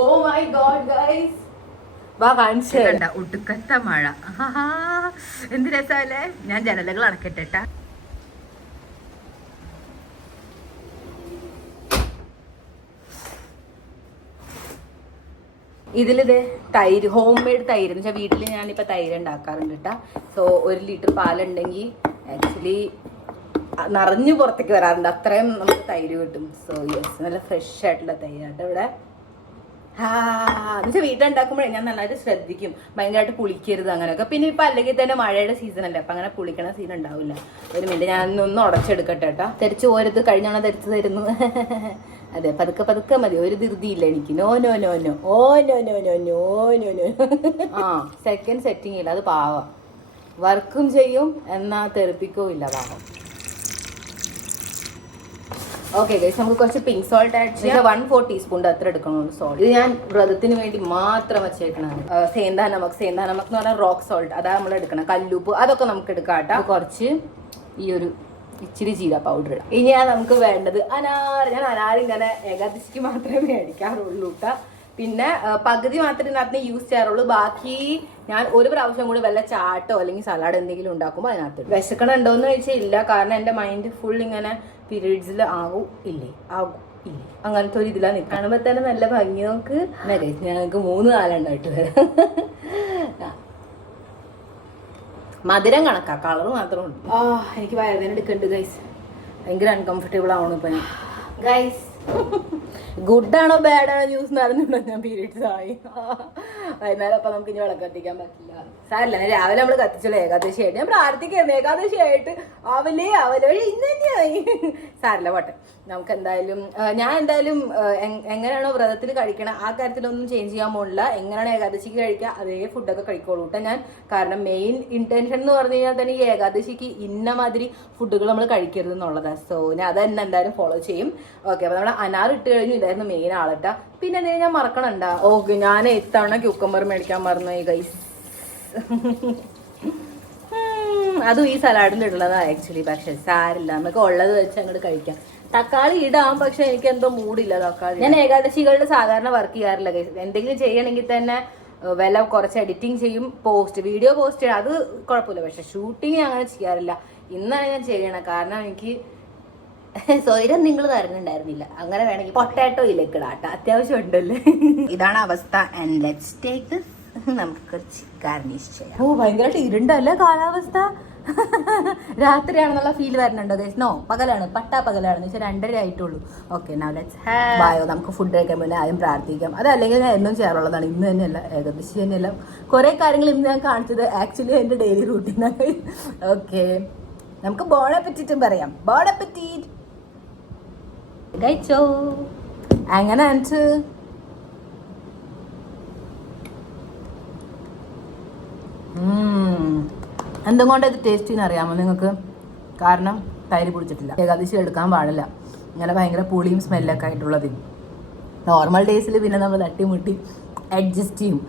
ഓ മൈ ഗോഡ് ഗൈസ്, ഒടുക്കത്ത മഴ. എന്ത് രസമല്ലേ. ഞാൻ ജനലകൾ അടക്കട്ടെ. ഇതിലിത് തൈര്, ഹോം മെയ്ഡ് തൈര് എന്ന് വെച്ചാൽ വീട്ടിൽ ഞാനിപ്പോൾ തൈര് ഉണ്ടാക്കാറുണ്ട് കേട്ടോ. സോ 1 ലിറ്റർ പാലുണ്ടെങ്കിൽ ആക്ച്വലി നിറഞ്ഞു പുറത്തേക്ക് വരാറുണ്ട്, അത്രയും നമുക്ക് തൈര് കിട്ടും. സോ യെസ്, നല്ല ഫ്രഷ് ആയിട്ടുള്ള തൈരാട്ടോ ഇവിടെ. എന്നുവെച്ചാൽ വീട്ടിലുണ്ടാക്കുമ്പോഴേ ഞാൻ നന്നായിട്ട് ശ്രദ്ധിക്കും, ഭയങ്കരമായിട്ട് പുളിക്കരുത് അങ്ങനെയൊക്കെ. പിന്നെ ഇപ്പം അല്ലെങ്കിൽ തന്നെ മഴയുടെ സീസൺ അല്ലേ, അപ്പം അങ്ങനെ പുളിക്കണ സീൻ ഉണ്ടാവില്ല. ഒരു മിനിറ്റ്, ഞാൻ ഒന്ന് ഉടച്ചെടുക്കട്ടെ കേട്ടോ. തെരിച്ച് ഓരത്ത് കഴിഞ്ഞോണം തെരിച്ച് തരുന്നു. അതെ, പതുക്കെ പതുക്കെ മതി, ഒരു ധൃതിയില്ല എനിക്ക്. No no no no, oh no no no no no no. Second setting ഇല്ല, അത് പാവം. വർക്കും ചെയ്യും എന്നാ തെറിപ്പിക്കുകയും ഇല്ല, പാവം. ഓക്കെ ഗൈസ്, നമുക്ക് കുറച്ച് പിങ്ക് സോൾട്ട് ആഡ് ചെയ്യാം. 1/4 ടീസ്പൂൺ അത്ര എടുക്കണുള്ളൂ സോൾട്ട്. ഇത് ഞാൻ വ്രതത്തിന് വേണ്ടി മാത്രം വെച്ചേക്കണത്. സേന്താ നമക് എന്ന് പറഞ്ഞാൽ റോക്ക് സോൾട്ട്, അതാ നമ്മൾ എടുക്കണം. കല്ലുപ്പ് അതൊക്കെ നമുക്ക് എടുക്കാം കേട്ടോ. കുറച്ച് ഈ ഒരു ഇച്ചിരി ജീര പൗഡർ ഇടാം. ഇനിയാണ് നമുക്ക് വേണ്ടത് അനാർ. ഞാൻ അനാർ ഇങ്ങനെ ഏകാദശിക്ക് മാത്രമേ മേടിക്കാറുള്ളൂ കേട്ടോ. പിന്നെ പകുതി മാത്രമേ ഇതിനകത്ത് യൂസ് ചെയ്യാറുള്ളൂ. ബാക്കി ഞാൻ ഒരു പ്രാവശ്യം കൂടി വല്ല ചാട്ടോ അല്ലെങ്കിൽ സലാഡ് എന്തെങ്കിലും ഉണ്ടാക്കുമ്പോൾ അതിനകത്ത് വിശക്കണുണ്ടോയെന്ന് ചോദിച്ചാൽ ഇല്ല. കാരണം എൻ്റെ മൈൻഡ് ഫുൾ ഇങ്ങനെ പീരീഡ്സിൽ ആകും ഇല്ലേ അങ്ങനത്തെ ഒരു ഇതിലാണ് നിൽക്കുക. കാണുമ്പോൾ തന്നെ നല്ല ഭംഗി. നോക്ക് ഞങ്ങൾക്ക് 3 നാലുണ്ടായിട്ട് വരാം. മധുരം കണക്കാ, കളർ മാത്രമുണ്ട്. എനിക്ക് വയറുവേദന എടുക്കുന്നുണ്ട് ഗൈസ്, ഭയങ്കര അൺകംഫർട്ടബിൾ ആവണം ഇപ്പം ഗൈസ്. ഗുഡാണോ ബാഡാണോ ന്യൂസ് നടന്നിട്ടുണ്ടോ? ഞാൻ പീരീഡ്സ് ആയി. വൈകുന്നേരം അപ്പം നമുക്ക് ഇനി വിളക്ക് കത്തിക്കാൻ പറ്റില്ല. സാരില്ല, രാവിലെ നമ്മൾ കത്തിച്ചല്ലോ ഏകാദശി ആയിട്ട്. ഞാൻ പ്രാർത്ഥിക്കായിരുന്നു ഏകാദശി ആയിട്ട് അവലേ വഴി ഇന്ന് തന്നെയായി. സാരില്ല പോട്ടെ. നമുക്ക് എന്തായാലും ഞാൻ എന്തായാലും എങ്ങനെയാണോ വ്രതത്തിൽ കഴിക്കണം ആ കാര്യത്തിലൊന്നും ചേഞ്ച് ചെയ്യാൻ പോണില്ല. എങ്ങനെയാണ് ഏകാദശിക്ക് കഴിക്കുക അതേ ഫുഡൊക്കെ കഴിക്കോളൂ കേട്ടോ ഞാൻ. കാരണം മെയിൻ ഇന്റൻഷൻ എന്ന് പറഞ്ഞു കഴിഞ്ഞാൽ തന്നെ ഈ ഏകാദശിക്ക് ഇന്ന മാതിരി ഫുഡുകൾ നമ്മൾ കഴിക്കരുത് എന്നുള്ളതാണ്. സോ ഞാൻ അത് തന്നെ എന്തായാലും ഫോളോ ചെയ്യും. ഓക്കെ, അപ്പോൾ നമ്മൾ അനാർ ഇട്ട് കഴിഞ്ഞു. ഇതായിരുന്നു മെയിൻ ആളട്ടാ. പിന്നെ എന്തെങ്കിലും ഞാൻ മറക്കണണ്ട. ഓക്കെ, ഞാൻ ഇത്തവണ ക്യൂക്കമ്പർ മേടിക്കാൻ മറന്നു ഗൈസ്. അതും ഈ സലാഡിൻ്റെ ഉള്ളതാണ് ആക്ച്വലി. പക്ഷെ സാരില്ല, നമുക്ക് ഉള്ളത് വെച്ച് അങ്ങോട്ട് കഴിക്കാം. തക്കാളി ഇടാം, പക്ഷെ എനിക്ക് എന്തോ മൂടില്ല തക്കാളി. ഞാൻ ഏകാദശികളിൽ സാധാരണ വർക്ക് ചെയ്യാറില്ല ഗൈസ്. എന്തെങ്കിലും ചെയ്യണമെങ്കിൽ തന്നെ വില കുറച്ച് എഡിറ്റിംഗ് ചെയ്യും, വീഡിയോ പോസ്റ്റ് ചെയ്യണം, അത് കുഴപ്പമില്ല. പക്ഷെ ഷൂട്ടിങ് അങ്ങനെ ചെയ്യാറില്ല. ഇന്നാണ് ഞാൻ ചെയ്യണം. കാരണം എനിക്ക് സ്വൈരം നിങ്ങൾ തരുന്നുണ്ടായിരുന്നില്ല. അങ്ങനെ വേണമെങ്കിൽ പൊട്ടാറ്റോ ഇല്ലേക്ക് ഇടാട്ട, അത്യാവശ്യം ഉണ്ടല്ലേ. ഇതാണ് അവസ്ഥ. And let's take this. നമുക്ക് കുറച്ച് ഗാർണിഷ് ചെയ്യാം. ഭയങ്കരമായിട്ട് ഇരുണ്ടല്ലേ കാലാവസ്ഥ. രാത്രിയാണെന്നുള്ള ഫീൽ വരുന്നുണ്ടോ ഗൈസ്? നോ, പകലാണ്, പകലാണെന്ന് വെച്ചാൽ 2:30 ആയിട്ടുള്ളൂ. ഓക്കെ, നൗ ലെറ്റ്സ് ബായോ. നമുക്ക് ഫുഡ് കഴിക്കാൻ മുന്നേ ആദ്യം പ്രാർത്ഥിക്കാം. അതല്ലെങ്കിൽ ഞാൻ എന്നും ചെയ്യാറുള്ളതാണ്. ഇന്ന് തന്നെയല്ല, ഏകദേശം തന്നെയല്ല. കുറേ കാര്യങ്ങൾ ഇന്ന് ഞാൻ കാണിച്ചത് ആക്ച്വലി എൻ്റെ ഡെയിലി റൂട്ടീനാണ്. ഓക്കെ, നമുക്ക് ബോൺ അപ്പറ്റീറ്റും പറയാം. ബോൺ അപ്പറ്റീറ്റ് കഴിച്ചോ. അങ്ങനെ അഞ്ച് എന്തുകൊണ്ട് ഇത് ടേസ്റ്റിന്ന് അറിയാമോ നിങ്ങൾക്ക്? കാരണം തൈര് പിടിച്ചിട്ടില്ല. ഏകാദശി എടുക്കാൻ പാടില്ല ഇങ്ങനെ ഭയങ്കര പുളിയും സ്മെല്ലൊക്കെ ആയിട്ടുള്ളത്. നോർമൽ ഡേയ്സിൽ പിന്നെ നമ്മൾ തട്ടിമുട്ടി അഡ്ജസ്റ്റ് ചെയ്യും.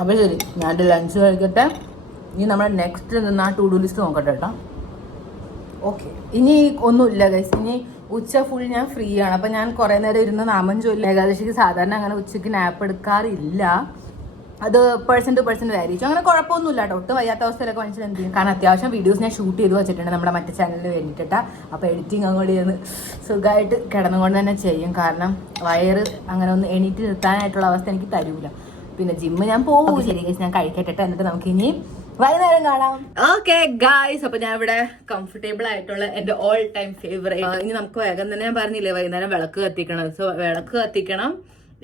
അപ്പോൾ ശരി, ഞാൻ ലഞ്ച് കഴിക്കട്ടെ. ഇനി നമ്മുടെ നെക്സ്റ്റ് നിന്ന് ആ ടു ഡു ലിസ്റ്റ് നോക്കട്ടെ കേട്ടോ. ഓക്കെ, ഇനി ഒന്നുമില്ല ഗൈസ്. ഇനി ഉച്ച ഫുൾ ഞാൻ ഫ്രീ ആണ്. അപ്പം ഞാൻ കുറേ നേരം ഇരുന്ന് നാമം ചൊല്ലി. ഏകാദശിക്ക് സാധാരണ അങ്ങനെ ഉച്ചയ്ക്ക് നാപ്പ് എടുക്കാറില്ല. അത് പേഴ്സൺ ടു പേഴ്സൺ വേരി ചെയ്യും. അങ്ങനെ കുഴപ്പമൊന്നുമില്ല കേട്ടോ. ഒട്ടും വയ്യാത്ത അവസ്ഥയിലൊക്കെ മനുഷ്യൻ എന്ത് ചെയ്യും. കാരണം അത്യാവശ്യം വീഡിയോസ് ഞാൻ ഷൂട്ട് ചെയ്ത് വെച്ചിട്ടുണ്ട് നമ്മുടെ മറ്റേ ചാനലിൽ വേണ്ടിയിട്ടാ. അപ്പോൾ എഡിറ്റിംഗ് അങ്ങോട്ട് ചെയ്യുന്ന സുഖമായിട്ട് കിടന്നുകൊണ്ട് തന്നെ ചെയ്യും. കാരണം വയറ് അങ്ങനെ ഒന്ന് എണീറ്റ് നിർത്താനായിട്ടുള്ള അവസ്ഥ എനിക്ക് തരൂല. പിന്നെ ജിമ്മ് ഞാൻ പോകും. ശരി ഗൈസ്, ഞാൻ കഴിക്കട്ടെ. എന്നിട്ട് നമുക്ക് ഇനി വൈകുന്നേരം കാണാം. ഓക്കെ ഗൈസ്, അപ്പൊ ഞാൻ ഇവിടെ കംഫർട്ടബിൾ ആയിട്ടുള്ള എന്റെ ഓൾ ടൈം ഫേവറേറ്റ്. ഇനി നമുക്ക് വേഗം തന്നെ, ഞാൻ പറഞ്ഞില്ലേ വൈകുന്നേരം വിളക്ക് കത്തിക്കണം. സോ വിളക്ക് കത്തിക്കണം,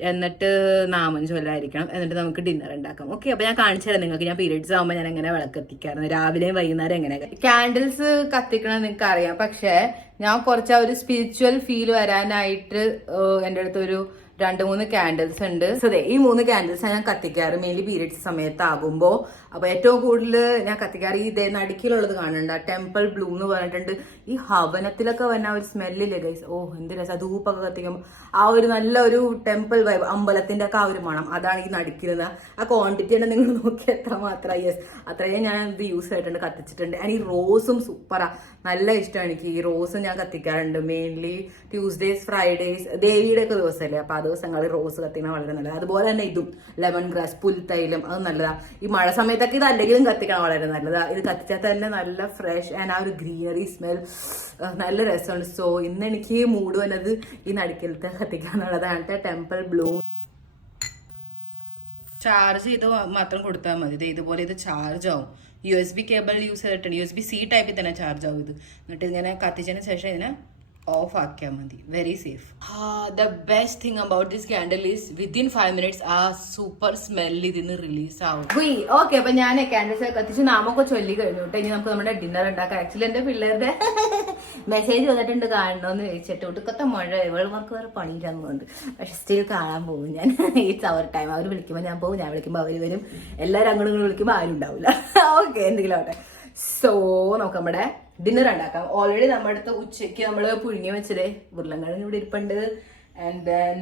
എന്നിട്ട് നാമം ചൊല്ലായിരിക്കണം, എന്നിട്ട് നമുക്ക് ഡിന്നർ ഉണ്ടാക്കാം. ഓക്കെ, അപ്പൊ ഞാൻ കാണിച്ചു തരാം നിങ്ങൾക്ക്. ഞാൻ പീരീഡ്സ് ആകുമ്പോൾ ഞാൻ എങ്ങനെ വിളക്ക് കത്തിക്കാറുണ്ട്, രാവിലെയും വൈകുന്നേരം എങ്ങനെ. ക്യാൻഡിൽസ് കത്തിക്കണം നിങ്ങൾക്ക് അറിയാം, പക്ഷെ ഞാൻ കുറച്ച് ഒരു സ്പിരിച്വൽ ഫീൽ വരാനായിട്ട് എൻ്റെ അടുത്തൊരു 2-3 ക്യാൻഡിൽസ് ഉണ്ട്. സോ ഈ 3 ക്യാൻഡിൽസ് ഞാൻ കത്തിക്കാറ് മെയിൻലി പീരീഡ്സ് സമയത്താകുമ്പോ. അപ്പൊ ഏറ്റവും കൂടുതൽ ഞാൻ കത്തിക്കാറ് ഈ നടുക്കിലുള്ളത് കാണുന്നുണ്ട്, ടെമ്പിൾ ബ്ലൂ എന്ന് പറഞ്ഞിട്ടുണ്ട്. ഈ ഹവനത്തിലൊക്കെ വന്ന ഒരു സ്മെല്ലില്ലേ ഗൈസ്, ഓ എന്ത് രസം. ധൂപ്പൊക്കെ കത്തിക്കുമ്പോൾ ആ ഒരു നല്ല ഒരു ടെമ്പിൾ വൈബ്, അമ്പലത്തിന്റെ ഒക്കെ ആ ഒരു മണം, അതാണ് ഈ നടുക്കിരുന്ന ആ ക്വാണ്ടിറ്റി തന്നെ നിങ്ങൾ നോക്കി എത്ര മാത്രം. യെസ്, അത്രയും ഞാൻ ഇത് യൂസ് ആയിട്ടുണ്ട്, കത്തിച്ചിട്ടുണ്ട്. ആൻഡ് ഈ റോസും സൂപ്പറാ, നല്ല ഇഷ്ടമാണ് എനിക്ക്. ഈ റോസ് ഞാൻ കത്തിക്കാറുണ്ട് മെയിൻലി ട്യൂസ്ഡേസ്, ഫ്രൈഡേസ്, ദേവിയുടെ ഒക്കെ ദിവസമല്ലേ, അപ്പൊ ആ ദിവസങ്ങളിൽ റോസ് കത്തിക്കണം വളരെ നല്ലത്. അതുപോലെ തന്നെ ഇതും ലെമൺ ഗ്രാസ്, പുൽത്തൈലം, അത് നല്ലതാ. ഈ മഴ സമയത്തൊക്കെ ഇത് അല്ലെങ്കിലും കത്തിക്കണം വളരെ നല്ലതാ. ഇത് കത്തിച്ചാൽ തന്നെ നല്ല ഫ്രഷ് ആൻഡ് ആ ഒരു ഗ്രീനറി സ്മെൽ നല്ല രസമുണ്ട്. സോ ഇന്ന് എനിക്ക് മൂഡ് വന്നത് ഈ നടുക്കിലത്തെ കത്തിക്കാന്നുള്ളതാണ്. ടെമ്പിൾ ബ്ലൂം ചാർജ് ചെയ്ത് മാത്രം കൊടുത്താൽ മതി. ഇതുപോലെ ഇത് ചാർജ് ആവും. USB കേബിൾ യൂസ് ചെയ്തിട്ടുണ്ട്. USB-C ടൈപ്പിൽ തന്നെ ചാർജ് ആവും ഇത്. എന്നിട്ട് ഇങ്ങനെ കത്തിച്ചതിന് ശേഷം ഇതിനെ ഓഫ് ആക്കിയാൽ മതി. Very safe. The best thing about this candle is within 5 minutes ആ സൂപ്പർ സ്മെല്ല് ഇതിന്ന് റിലീസ് ആവും. ഓക്കെ, അപ്പൊ ഞാൻ ക്യാൻഡിൽസ് കത്തിച്ച് നാമൊക്കെ ചൊല്ലി കഴിഞ്ഞു കേട്ടോ. ഇനി നമുക്ക് നമ്മുടെ ഡിന്നർ ഉണ്ടാക്കാം. ആക്ച്വലി എന്റെ പിള്ളേരുടെ മെസ്സേജ് വന്നിട്ടുണ്ട് കാണണമെന്ന് ചോദിച്ചിട്ട്. ഒടുക്കത്തെ മഴ, ഇവൾക്ക് വേറെ പണിയില്ലാന്നുണ്ട്. പക്ഷെ സ്റ്റിൽ കാണാൻ പോകും ഞാൻ. It's our time. അവർ വിളിക്കുമ്പോൾ ഞാൻ പോകും, ഞാൻ വിളിക്കുമ്പോൾ അവർ വരും. എല്ലാവരും അങ്ങോട്ടും വിളിക്കുമ്പോൾ ആരും ഉണ്ടാവില്ല. ഓക്കെ, എന്തെങ്കിലും ആവട്ടെ. സോ നമുക്ക് നമ്മുടെ ഡിന്നർ ഉണ്ടാക്കാം. ഓൾറെഡി നമ്മുടെ അടുത്ത് ഉച്ചയ്ക്ക് നമ്മൾ പുഴുങ്ങി വെച്ചതേ ഉരുളൻകിഴങ്ങ് ഇവിടെ ഇരിപ്പുണ്ട്. ആൻഡ് ദെൻ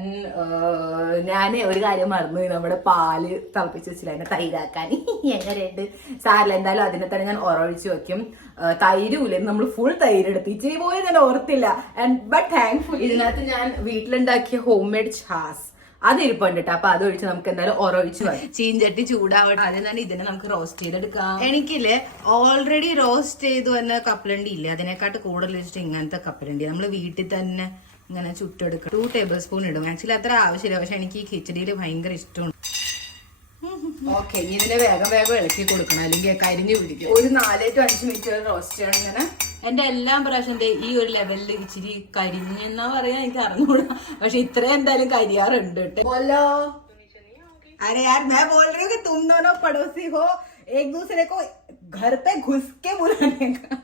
ഞാൻ ഒരു കാര്യം മറന്നു, നമ്മുടെ പാല് തിളപ്പിച്ച് വെച്ചില്ല, അതിനെ തൈരാക്കാൻ. എങ്ങനെയുണ്ട് സാറില്ല, എന്തായാലും അതിനെ തന്നെ ഞാൻ ഉറവിച്ച് വെക്കും. തൈരുമില്ല, നമ്മൾ ഫുൾ തൈരെടുത്ത് ഇച്ചിരി പോയി ഞാൻ ഓർത്തില്ല. ആൻഡ് ബട്ട് താങ്ക്ഫുൾ ഇതിനകത്ത് ഞാൻ വീട്ടിലുണ്ടാക്കിയ ഹോം മെയ്ഡ് ഛാസ് അത് ഇരിപ്പുണ്ട് കേട്ടോ. അപ്പൊ അത് ഒഴിച്ച് നമുക്ക് എന്തായാലും ഒരൊഴിച്ച് ചീഞ്ചട്ടി ചൂടാവട്ടെ. ആദ്യം തന്നെ ഇതിനെ നമുക്ക് റോസ്റ്റ് ചെയ്തെടുക്കാം. എനിക്കില്ലേ ഓൾറെഡി റോസ്റ്റ് ചെയ്ത് വന്ന കപ്പലണ്ടി ഇല്ലേ, അതിനെക്കാട്ട് കൂടുതൽ വെച്ചിട്ട് ഇങ്ങനത്തെ കപ്പലണ്ടി നമ്മൾ വീട്ടിൽ തന്നെ ഇങ്ങനെ ചുട്ടെടുക്കുക. 2 tablespoon ഇടും. ആക്ച്വലി അത്ര ആവശ്യമില്ല, പക്ഷെ എനിക്ക് ഈ കിച്ചടിയിൽ ഭയങ്കര ഇഷ്ടമാണ്. ഓക്കെ, ഇനി ഇതിനെ വേഗം വേഗം ഇളക്കി കൊടുക്കണം, അല്ലെങ്കിൽ കരിഞ്ഞു പിടിക്കും. ഒരു 4 to 5 മിനിറ്റ് റോസ്റ്റ് ചെയ്യണം. ഇങ്ങനെ എന്റെ എല്ലാം പ്രാവശ്യം ഈ ഒരു ലെവലിൽ ഇച്ചിരി കരിഞ്ഞെന്നാ പറയാ, എനിക്ക് അറിഞ്ഞൂടാ. പക്ഷെ ഇത്ര എന്തായാലും കരിയാറുണ്ട് കേട്ടോ. ബോലോ अरे यार मैं बोल रही हूँ कि तुम दोनों पड़ोसी हो, एक दूसरे को घर पे घुस के बुलाने का.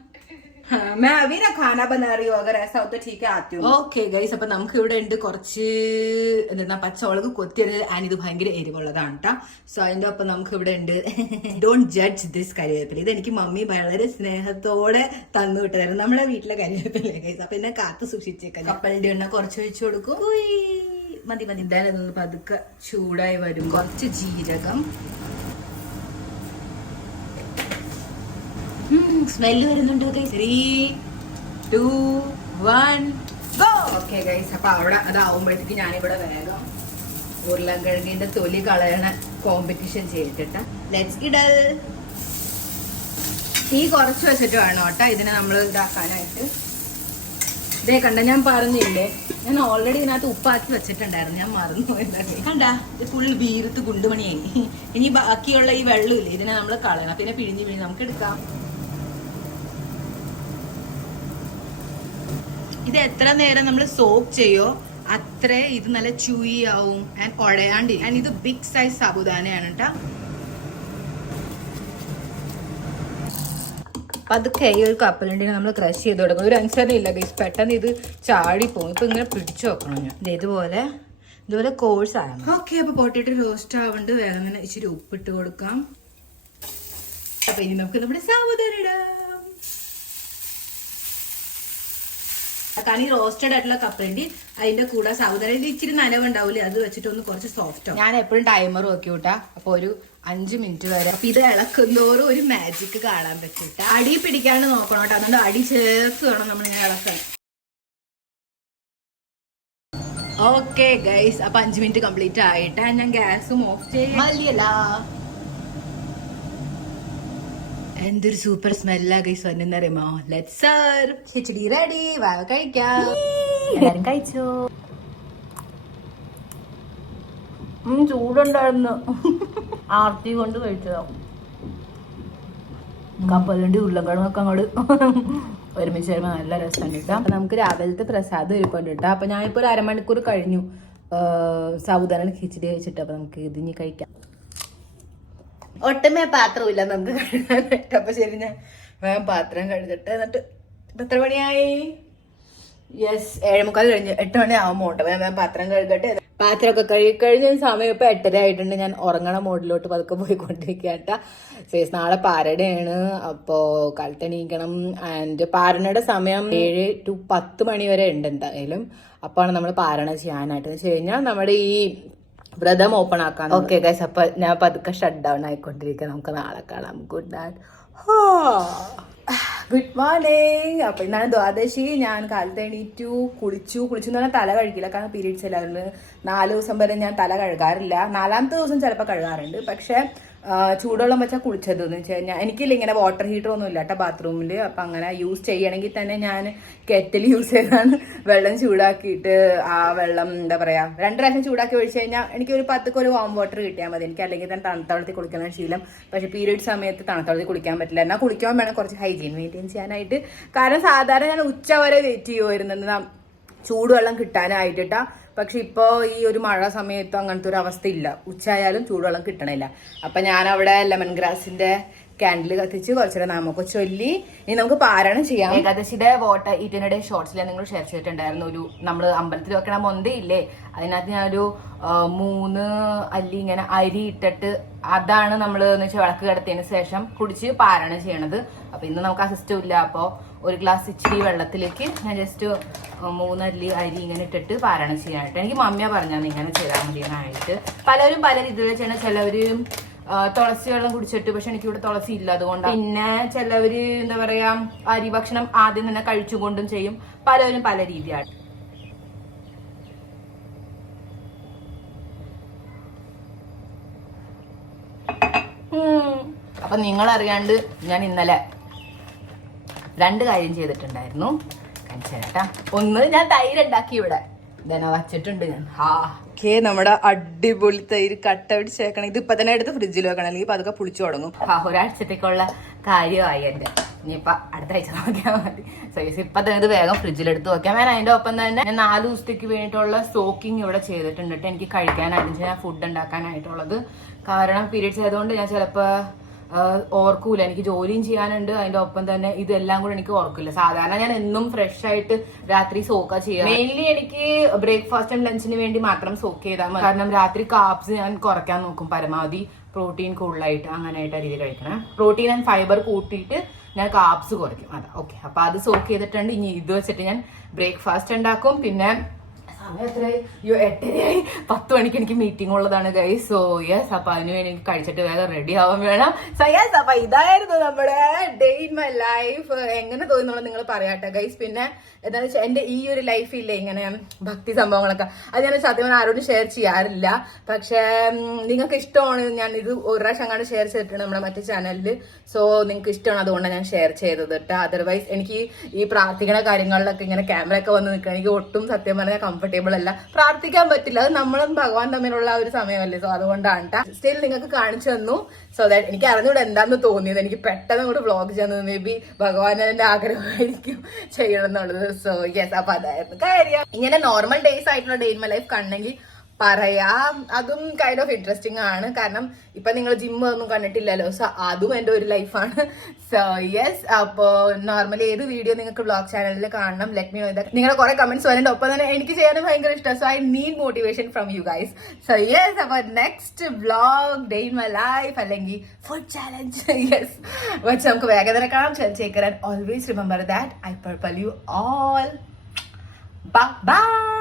मैं अभी ना खाना बना रही हूँ, अगर ऐसा हो तो ठीक है आती हूँ. ഓക്കെ ഗൈസ്, അപ്പൊ നമുക്ക് ഇവിടെ ഉണ്ട് കുറച്ച് എന്താ പച്ചമുളക് കൊത്തിയത്. ആൻഡ് ഇത് ഭയങ്കര എരിവുള്ളതാണ് കേട്ടോ. സോ അതിന്റെ ഒപ്പം നമുക്ക് ഇവിടെ ഉണ്ട് ഡോണ്ട് ജഡ്ജ് ദിസ് കരിവേപ്പില. ഇത് എനിക്ക് മമ്മി വളരെ സ്നേഹത്തോടെ തന്നു വിട്ടതായിരുന്നു, നമ്മളെ വീട്ടിലെ കരിവേപ്പില ഗൈസ്. അപ്പൊ എന്നെ കാത്തു സൂക്ഷിച്ചേക്കാം. കപ്പലിന്റെ എണ്ണ കുറച്ച് വെച്ച് കൊടുക്കും. മതി മതി. എന്തായാലും പതുക്കെ ചൂടായി വരും. കുറച്ച് ജീരകം, സ്മെല്ല് വരുന്നുണ്ട്. 3, 2, 1 ഗോ. ഓക്കെ ഗൈസ്, അപ്പൊ അവിടെ അതാവുമ്പോഴത്തേക്ക് ഞാനിവിടെ വേഗം ഉരുളൻകിഴങ്ങിന്റെ തൊലി കളയണ കോമ്പറ്റീഷൻ ചെയ്തിട്ട് ലെറ്റ്സ് ഇടൽ. തീ കുറച്ച് വെച്ചിട്ട് വേണം കേട്ടോ ഇതിനെ നമ്മൾ ഇതാക്കാനായിട്ട്. ഇതേ കണ്ട, ഞാൻ പറഞ്ഞില്ലേ, ഞാൻ ഓൾറെഡി ഇതിനകത്ത് ഉപ്പാക്കി വെച്ചിട്ടുണ്ടായിരുന്നു, ഞാൻ മറന്നു പോയതാണ്. കണ്ട, ഇത് ഫുൾ വീർത്ത് ഗുണ്ടുമണിയായി. ഇനി ബാക്കിയുള്ള ഈ വെള്ളമില്ലേ, ഇതിനെ നമ്മൾ കളയണം. പിന്നെ പിഴിഞ്ഞ് പിഴിഞ്ഞ് നമുക്ക് എടുക്കാം. ഇത് എത്ര നേരം നമ്മൾ സോക്ക് ചെയ്യോ അത്ര ഇത് നല്ല ചൂയി ആവും ആൻഡ് ഉടയാണ്ടി. ആൻഡ് ഇത് ബിഗ് സൈസ് സാബുദാനയാണ് കേട്ടോ. പതുക്കെ ഈ ഒരു കപ്പലണ്ടിനെ നമ്മൾ ക്രഷ് ചെയ്ത് കൊടുക്കണം. ഒരു അനുസരണം ഇല്ല ഗൈസ്, പെട്ടെന്ന് ഇത് ചാടിപ്പോകും. ഇപ്പൊ ഇങ്ങനെ പിടിച്ചു വെക്കണം ഞാൻ. ഇതുപോലെ കോഴ്സ് ആണ്. ഓക്കെ, അപ്പൊ പൊട്ടിട്ട് റോസ്റ്റ് ആവുന്നുണ്ട്. വേഗം തന്നെ ഇച്ചിരി ഉപ്പിട്ട് കൊടുക്കാം. അപ്പൊ ഇനി നമുക്ക് നമ്മുടെ സാബുദാന ഇടാം. കാരണം ഈ റോസ്റ്റഡ് ആയിട്ടുള്ള കപ്പലണ്ടി അതിന്റെ കൂടെ സാബുദാന ഇച്ചിരി നനവുണ്ടാവില്ലേ, അത് വെച്ചിട്ട് ഒന്ന് കുറച്ച് സോഫ്റ്റ് ആവും. ഞാൻ എപ്പോഴും ടൈമർ നോക്കി കൂട്ടാ. അപ്പൊ ഒരു 5 മിനിറ്റ് വരെ. അപ്പൊ ഇത് ഇളക്കുന്നോറും ഒരു മാജിക് കാണാൻ പറ്റൂട്ട. അടി പിടിക്കാണ്ട് നോക്കണം കേട്ടോ, അതുകൊണ്ട് അടി ചേർത്ത് വേണം നമ്മളിങ്ങനെ ഇളക്കാൻ. ഓക്കെ ഗൈസ്, അപ്പൊ 5 മിനിറ്റ് കംപ്ലീറ്റ് ആയിട്ട് ഞാൻ ഗ്യാസും ഓഫ് ചെയ്യാല്ല. എന്തൊരു സൂപ്പർ സ്മെല്ലാ ഗൈസ് വന്നെന്നറിയുമോ. Let's serve. ഖിച്ചടി റെഡി, വാ കഴിക്കാം. എല്ലാരും കഴിച്ചോ? ചൂടുണ്ടായിരുന്നു, ആർത്തി കൊണ്ട് കഴിച്ചതോ. കപ്പലിന്റെ ഉരുളക്കിഴങ്ങൊക്കെ അങ്ങോട്ട് ഒരുമിച്ച് വരുമ്പോ നല്ല രസം കിട്ടാം. അപ്പൊ നമുക്ക് രാവിലത്തെ പ്രസാദം ഒരുപാട് കിട്ടാം. അപ്പൊ ഞാനിപ്പോ ഒരു അരമണിക്കൂർ കഴിഞ്ഞു സാബുദാന ഖിച്ചടി കഴിച്ചിട്ട്. അപ്പൊ നമുക്ക് ഇതിനി കഴിക്കാം. ഒട്ടുമേ പാത്രമില്ല നമുക്ക് കഴുകാനായിട്ട്. അപ്പൊ ശരി, ഞാൻ വേഗം പാത്രം കഴുകട്ടെ. എന്നിട്ട് ഇപ്പൊ എത്ര മണിയായി? യെസ്, 7:45 കഴിഞ്ഞു. 8 മണി ആവുമ്പോ വേഗം പാത്രം കഴുകട്ടെ. പാത്രമൊക്കെ കഴിഞ്ഞ സമയം ഇപ്പൊ 8:30 ആയിട്ടുണ്ട്. ഞാൻ ഉറങ്ങണ മോഡിലോട്ട് പതുക്കെ പോയിക്കൊണ്ടിരിക്കട്ട. ഫേസ് നാളെ പാരടയാണ്, അപ്പോ കാലത്തെണീക്കണം. ആൻഡ് പാരണയുടെ സമയം 7 to 10 മണി വരെ ഉണ്ട് എന്തായാലും. അപ്പാണ് നമ്മൾ പാരണ ചെയ്യാനായിട്ട് വെച്ച് കഴിഞ്ഞാൽ നമ്മുടെ ഈ വ്രതം ഓപ്പൺ ആക്കാൻ. ഓക്കെ ഗൈസ്, അപ്പൊ ഞാൻ പതുക്കെ ഷട്ട് ഡൗൺ ആയിക്കൊണ്ടിരിക്കുക. നമുക്ക് നാളെ കാണാം. Good night, good morning. അപ്പൊ ഇന്നാണ് ദ്വാദശി. ഞാൻ കാലത്ത് എണീറ്റു, കുളിച്ചു എന്ന് പറഞ്ഞാൽ തല കഴുകില്ല, കാരണം പീരീഡ്സ് എല്ലാവരും 4 ദിവസം വരെ ഞാൻ തല കഴുകാറില്ല. 4ാമത്തെ ദിവസം ചിലപ്പോൾ കഴുകാറുണ്ട്. പക്ഷെ ചൂടുവെള്ളം വെച്ചാൽ കുളിച്ചത് എന്ന് വെച്ച് കഴിഞ്ഞാൽ എനിക്കില്ല ഇങ്ങനെ വാട്ടർ ഹീറ്റർ ഒന്നും ഇല്ല കേട്ടോ ബാത്റൂമിൽ. അപ്പം അങ്ങനെ യൂസ് ചെയ്യണമെങ്കിൽ തന്നെ ഞാൻ കെറ്റിൽ യൂസ് ചെയ്താണ്. വെള്ളം ചൂടാക്കിയിട്ട് ആ വെള്ളം എന്താ പറയുക 2 പ്രാവശ്യം ചൂടാക്കി ഒഴിച്ച് കഴിഞ്ഞാൽ എനിക്ക് ഒരു 10 വാം വാട്ടർ കിട്ടിയാൽ മതി. എനിക്ക് അല്ലെങ്കിൽ തന്നെ തണുത്തവളത്തിൽ കുളിക്കുന്ന ശീലം. പക്ഷെ പീരീഡ് സമയത്ത് തണുത്തവളത്തിൽ കുളിക്കാൻ പറ്റില്ല. എന്നാൽ കുളിക്കാൻ വേണം കുറച്ച് ഹൈജീൻ മെയിൻറ്റെയിൻ ചെയ്യാനായിട്ട്. കാരണം സാധാരണ ഞാൻ ഉച്ച വരെ വെയിറ്റ് ചെയ്യുമായിരുന്നു ചൂടുവെള്ളം കിട്ടാനായിട്ടാ. പക്ഷെ ഇപ്പോ ഈ ഒരു മഴ സമയത്ത് അങ്ങനത്തെ ഒരു അവസ്ഥ ഇല്ല. ഉച്ചയായാലും ചൂടുവെള്ളം കിട്ടണില്ല. അപ്പൊ ഞാൻ അവിടെ ലെമൺ ഗ്രാസിന്റെ ക്യാൻഡിൽ കത്തിച്ച് കുറച്ചേരം നാമൊക്കെ ചൊല്ലി ഇനി നമുക്ക് പാരായണം ചെയ്യാം. ഏകാദശിയുടെ വോട്ട് ഈറ്റിനിടെ ഷോർട്സിൽ നിങ്ങൾ ഷെയർ ചെയ്തിട്ടുണ്ടായിരുന്നു. ഒരു നമ്മൾ അമ്പലത്തിൽ വെക്കണ മൊന്തയില്ലേ, അതിനകത്ത് ഞാനൊരു 3 അല്ലി ഇങ്ങനെ അരി ഇട്ടിട്ട് അതാണ് നമ്മൾ എന്ന് വെച്ചാൽ വിളക്ക് കിടത്തിയതിന് ശേഷം കുടിച്ച് പാരായണം ചെയ്യണത്. അപ്പൊ ഇന്ന് നമുക്ക് ആ സിസ്റ്റം ഇല്ല. അപ്പോൾ ഒരു ഗ്ലാസ് ഇച്ചിരി വെള്ളത്തിലേക്ക് ഞാൻ ജസ്റ്റ് 3 അല്ലി അരി ഇങ്ങനെ ഇട്ടിട്ട് പാരായണം ചെയ്യാനായിട്ട്. എനിക്ക് മമ്മിയാ പറഞ്ഞാൽ ഇങ്ങനെ ചെയ്താൽ മതിയെന്നായിട്ട്. പലരും പല രീതിയിൽ ചെയ്യണം. ചിലവര് തുളസി വെള്ളം കുടിച്ചിട്ട്, പക്ഷെ എനിക്കിവിടെ തുളസി ഇല്ല, അതുകൊണ്ട്. പിന്നെ ചിലവര് എന്താ പറയാ അരി ഭക്ഷണം ആദ്യം തന്നെ കഴിച്ചുകൊണ്ടും ചെയ്യും. പലവരും പല രീതിയാണ്. അപ്പൊ നിങ്ങൾ അറിയാണ്ട് ഞാൻ ഇന്നലെ 2 കാര്യം ചെയ്തിട്ടുണ്ടായിരുന്നു. കാണിച്ചേട്ടാ. ഒന്ന്, ഞാൻ തൈര് ഉണ്ടാക്കി ഇവിടെ വച്ചിട്ടുണ്ട് ഞാൻ. നമ്മുടെ അടിപൊളി തൈര് കട്ട പിടിച്ചേക്കണം. ഇത് ഇപ്പൊ തന്നെ എടുത്ത് ഫ്രിഡ്ജിൽ വെക്കണം, അല്ലെങ്കിൽ അതൊക്കെ പുളിച്ചു തുടങ്ങും. ഒരാഴ്ചത്തേക്കുള്ള കാര്യമായി എന്റെ. ഇനിയിപ്പൊ അടുത്ത ആഴ്ച നോക്കിയാൽ മതി. സൈസ് ഇപ്പൊ തന്നെ ഇത് വേഗം ഫ്രിഡ്ജിലെടുത്ത് വെക്കാം. ഞാൻ അതിന്റെ ഒപ്പം തന്നെ ഞാൻ 4 ദിവസത്തേക്ക് വേണ്ടിയിട്ടുള്ള സോക്കിങ് ഇവിടെ ചെയ്തിട്ടുണ്ട്. എനിക്ക് കഴിക്കാനായിട്ട് ഞാൻ ഫുഡ് ഉണ്ടാക്കാനായിട്ടുള്ളത്. കാരണം പീരീഡ്സ് ആയതുകൊണ്ട് ഞാൻ ചിലപ്പോ ഓർക്കൂല. എനിക്ക് ജോലിയും ചെയ്യാനുണ്ട്, അതിന്റെ ഒപ്പം തന്നെ ഇതെല്ലാം കൂടെ എനിക്ക് ഓർക്കില്ല. സാധാരണ ഞാൻ എന്നും ഫ്രഷ് ആയിട്ട് രാത്രി സോക്ക ചെയ്യാം. മെയിൻലി എനിക്ക് ബ്രേക്ക്ഫാസ്റ്റ് ആൻഡ് ലഞ്ചിന് വേണ്ടി മാത്രം സോക്ക് ചെയ്താൽ മതി. കാരണം രാത്രി കാർബ്സ് ഞാൻ കുറയ്ക്കാൻ നോക്കും. പരമാവധി പ്രോട്ടീൻ കൂടുതലായിട്ട് അങ്ങനെയായിട്ട് രീതി കഴിക്കണം. പ്രോട്ടീൻ ആൻഡ് ഫൈബർ കൂട്ടിയിട്ട് ഞാൻ കാർബ്സ് കുറയ്ക്കും. അതാ ഓക്കെ. അപ്പൊ അത് സോക്ക് ചെയ്തിട്ടുണ്ട്. ഇനി ഇത് വെച്ചിട്ട് ഞാൻ ബ്രേക്ക്ഫാസ്റ്റ് ഉണ്ടാക്കും. പിന്നെ എത്രയായി? 8:30 10 മണിക്ക് എനിക്ക് മീറ്റിംഗ് ഉള്ളതാണ് ഗൈസ്. സോ യെസ്, അപ്പൊ അതിന് വേണ്ടി എനിക്ക് കഴിച്ചിട്ട് വേഗം റെഡി ആവാൻ വേണം. സോ യെസ്, അപ്പൊ ഇതായിരുന്നു നമ്മുടെ ഡേ ഇൻ മൈ ലൈഫ്. എങ്ങനെ തോന്നുന്നു നിങ്ങൾ പറയാട്ടെ ഗൈസ്. പിന്നെ എന്താണെന്ന് വെച്ചാൽ എന്റെ ഈ ഒരു ലൈഫില്ലേ ഇങ്ങനെ ഭക്തി സംഭവങ്ങളൊക്കെ, അത് ഞാൻ സത്യം ആരോടും ഷെയർ ചെയ്യാറില്ല. പക്ഷെ നിങ്ങൾക്ക് ഇഷ്ടമാണ്, ഞാൻ ഇത് ഒരു പ്രാവശ്യം അങ്ങോട്ട് ഷെയർ ചെയ്തിട്ടുണ്ട് നമ്മുടെ മറ്റേ ചാനലിൽ. സോ നിങ്ങൾക്ക് ഇഷ്ടമാണ്, അതുകൊണ്ടാണ് ഞാൻ ഷെയർ ചെയ്തത് കേട്ടോ. അതർവൈസ് എനിക്ക് ഈ പ്രാർത്ഥിക്കുന്ന കാര്യങ്ങളിലൊക്കെ ഇങ്ങനെ ക്യാമറ ഒക്കെ വന്ന് നിൽക്കുക എനിക്ക് ഒട്ടും സത്യം പറഞ്ഞാൽ കംഫർട്ടബിൾ അല്ല. പ്രാർത്ഥിക്കാൻ പറ്റില്ല, അത് നമ്മളും ഭഗവാൻ തമ്മിലുള്ള ഒരു സമയമല്ലേ. സോ അതുകൊണ്ടാണ് സ്റ്റിൽ നിങ്ങൾക്ക് കാണിച്ചു തന്നു. സോ ദാറ്റ് എനിക്ക് അറിഞ്ഞൂടെ എന്താന്ന് തോന്നിയത്. എനിക്ക് പെട്ടെന്ന് കൂടെ വ്ളോഗ് ചെയ്യുന്നത് മേ ബി ഭഗവാന്റെ ആഗ്രഹമായിരിക്കും ചെയ്യണം എന്നുള്ളത്. സോ യെസ്, അപ്പൊ അതായിരുന്നു കാര്യം. ഇങ്ങനെ നോർമൽ ഡേയ്സ് ആയിട്ടുള്ള ഡേ ഇൻ മൈ ലൈഫ് കണ്ടെങ്കിൽ പറയാം. അതും കൈൻഡ് ഓഫ് ഇൻട്രസ്റ്റിംഗ് ആണ്. കാരണം ഇപ്പൊ നിങ്ങൾ ജിമ്മ് ഒന്നും കണ്ടിട്ടില്ലല്ലോ. സോ അതും എന്റെ ഒരു ലൈഫാണ്. സോ യെസ്, അപ്പോ നോർമലി ഏത് വീഡിയോ നിങ്ങൾക്ക് വ്ളോഗ് ചാനലിൽ കാണണം. Let me know that. നിങ്ങളുടെ കുറെ കമന്റ്സ് വരുന്നുണ്ട്. ഒപ്പം തന്നെ എനിക്ക് ചെയ്യാനും ഭയങ്കര ഇഷ്ടം. So I need motivation from you guys. So yes, അപ്പൊ next vlog day in my life അല്ലെങ്കിൽ ഫുഡ് ചാലഞ്ച് യെസ് വെച്ച് നമുക്ക് വേഗം തന്നെ കാണാം. Take care and always remember that I purple you all. By.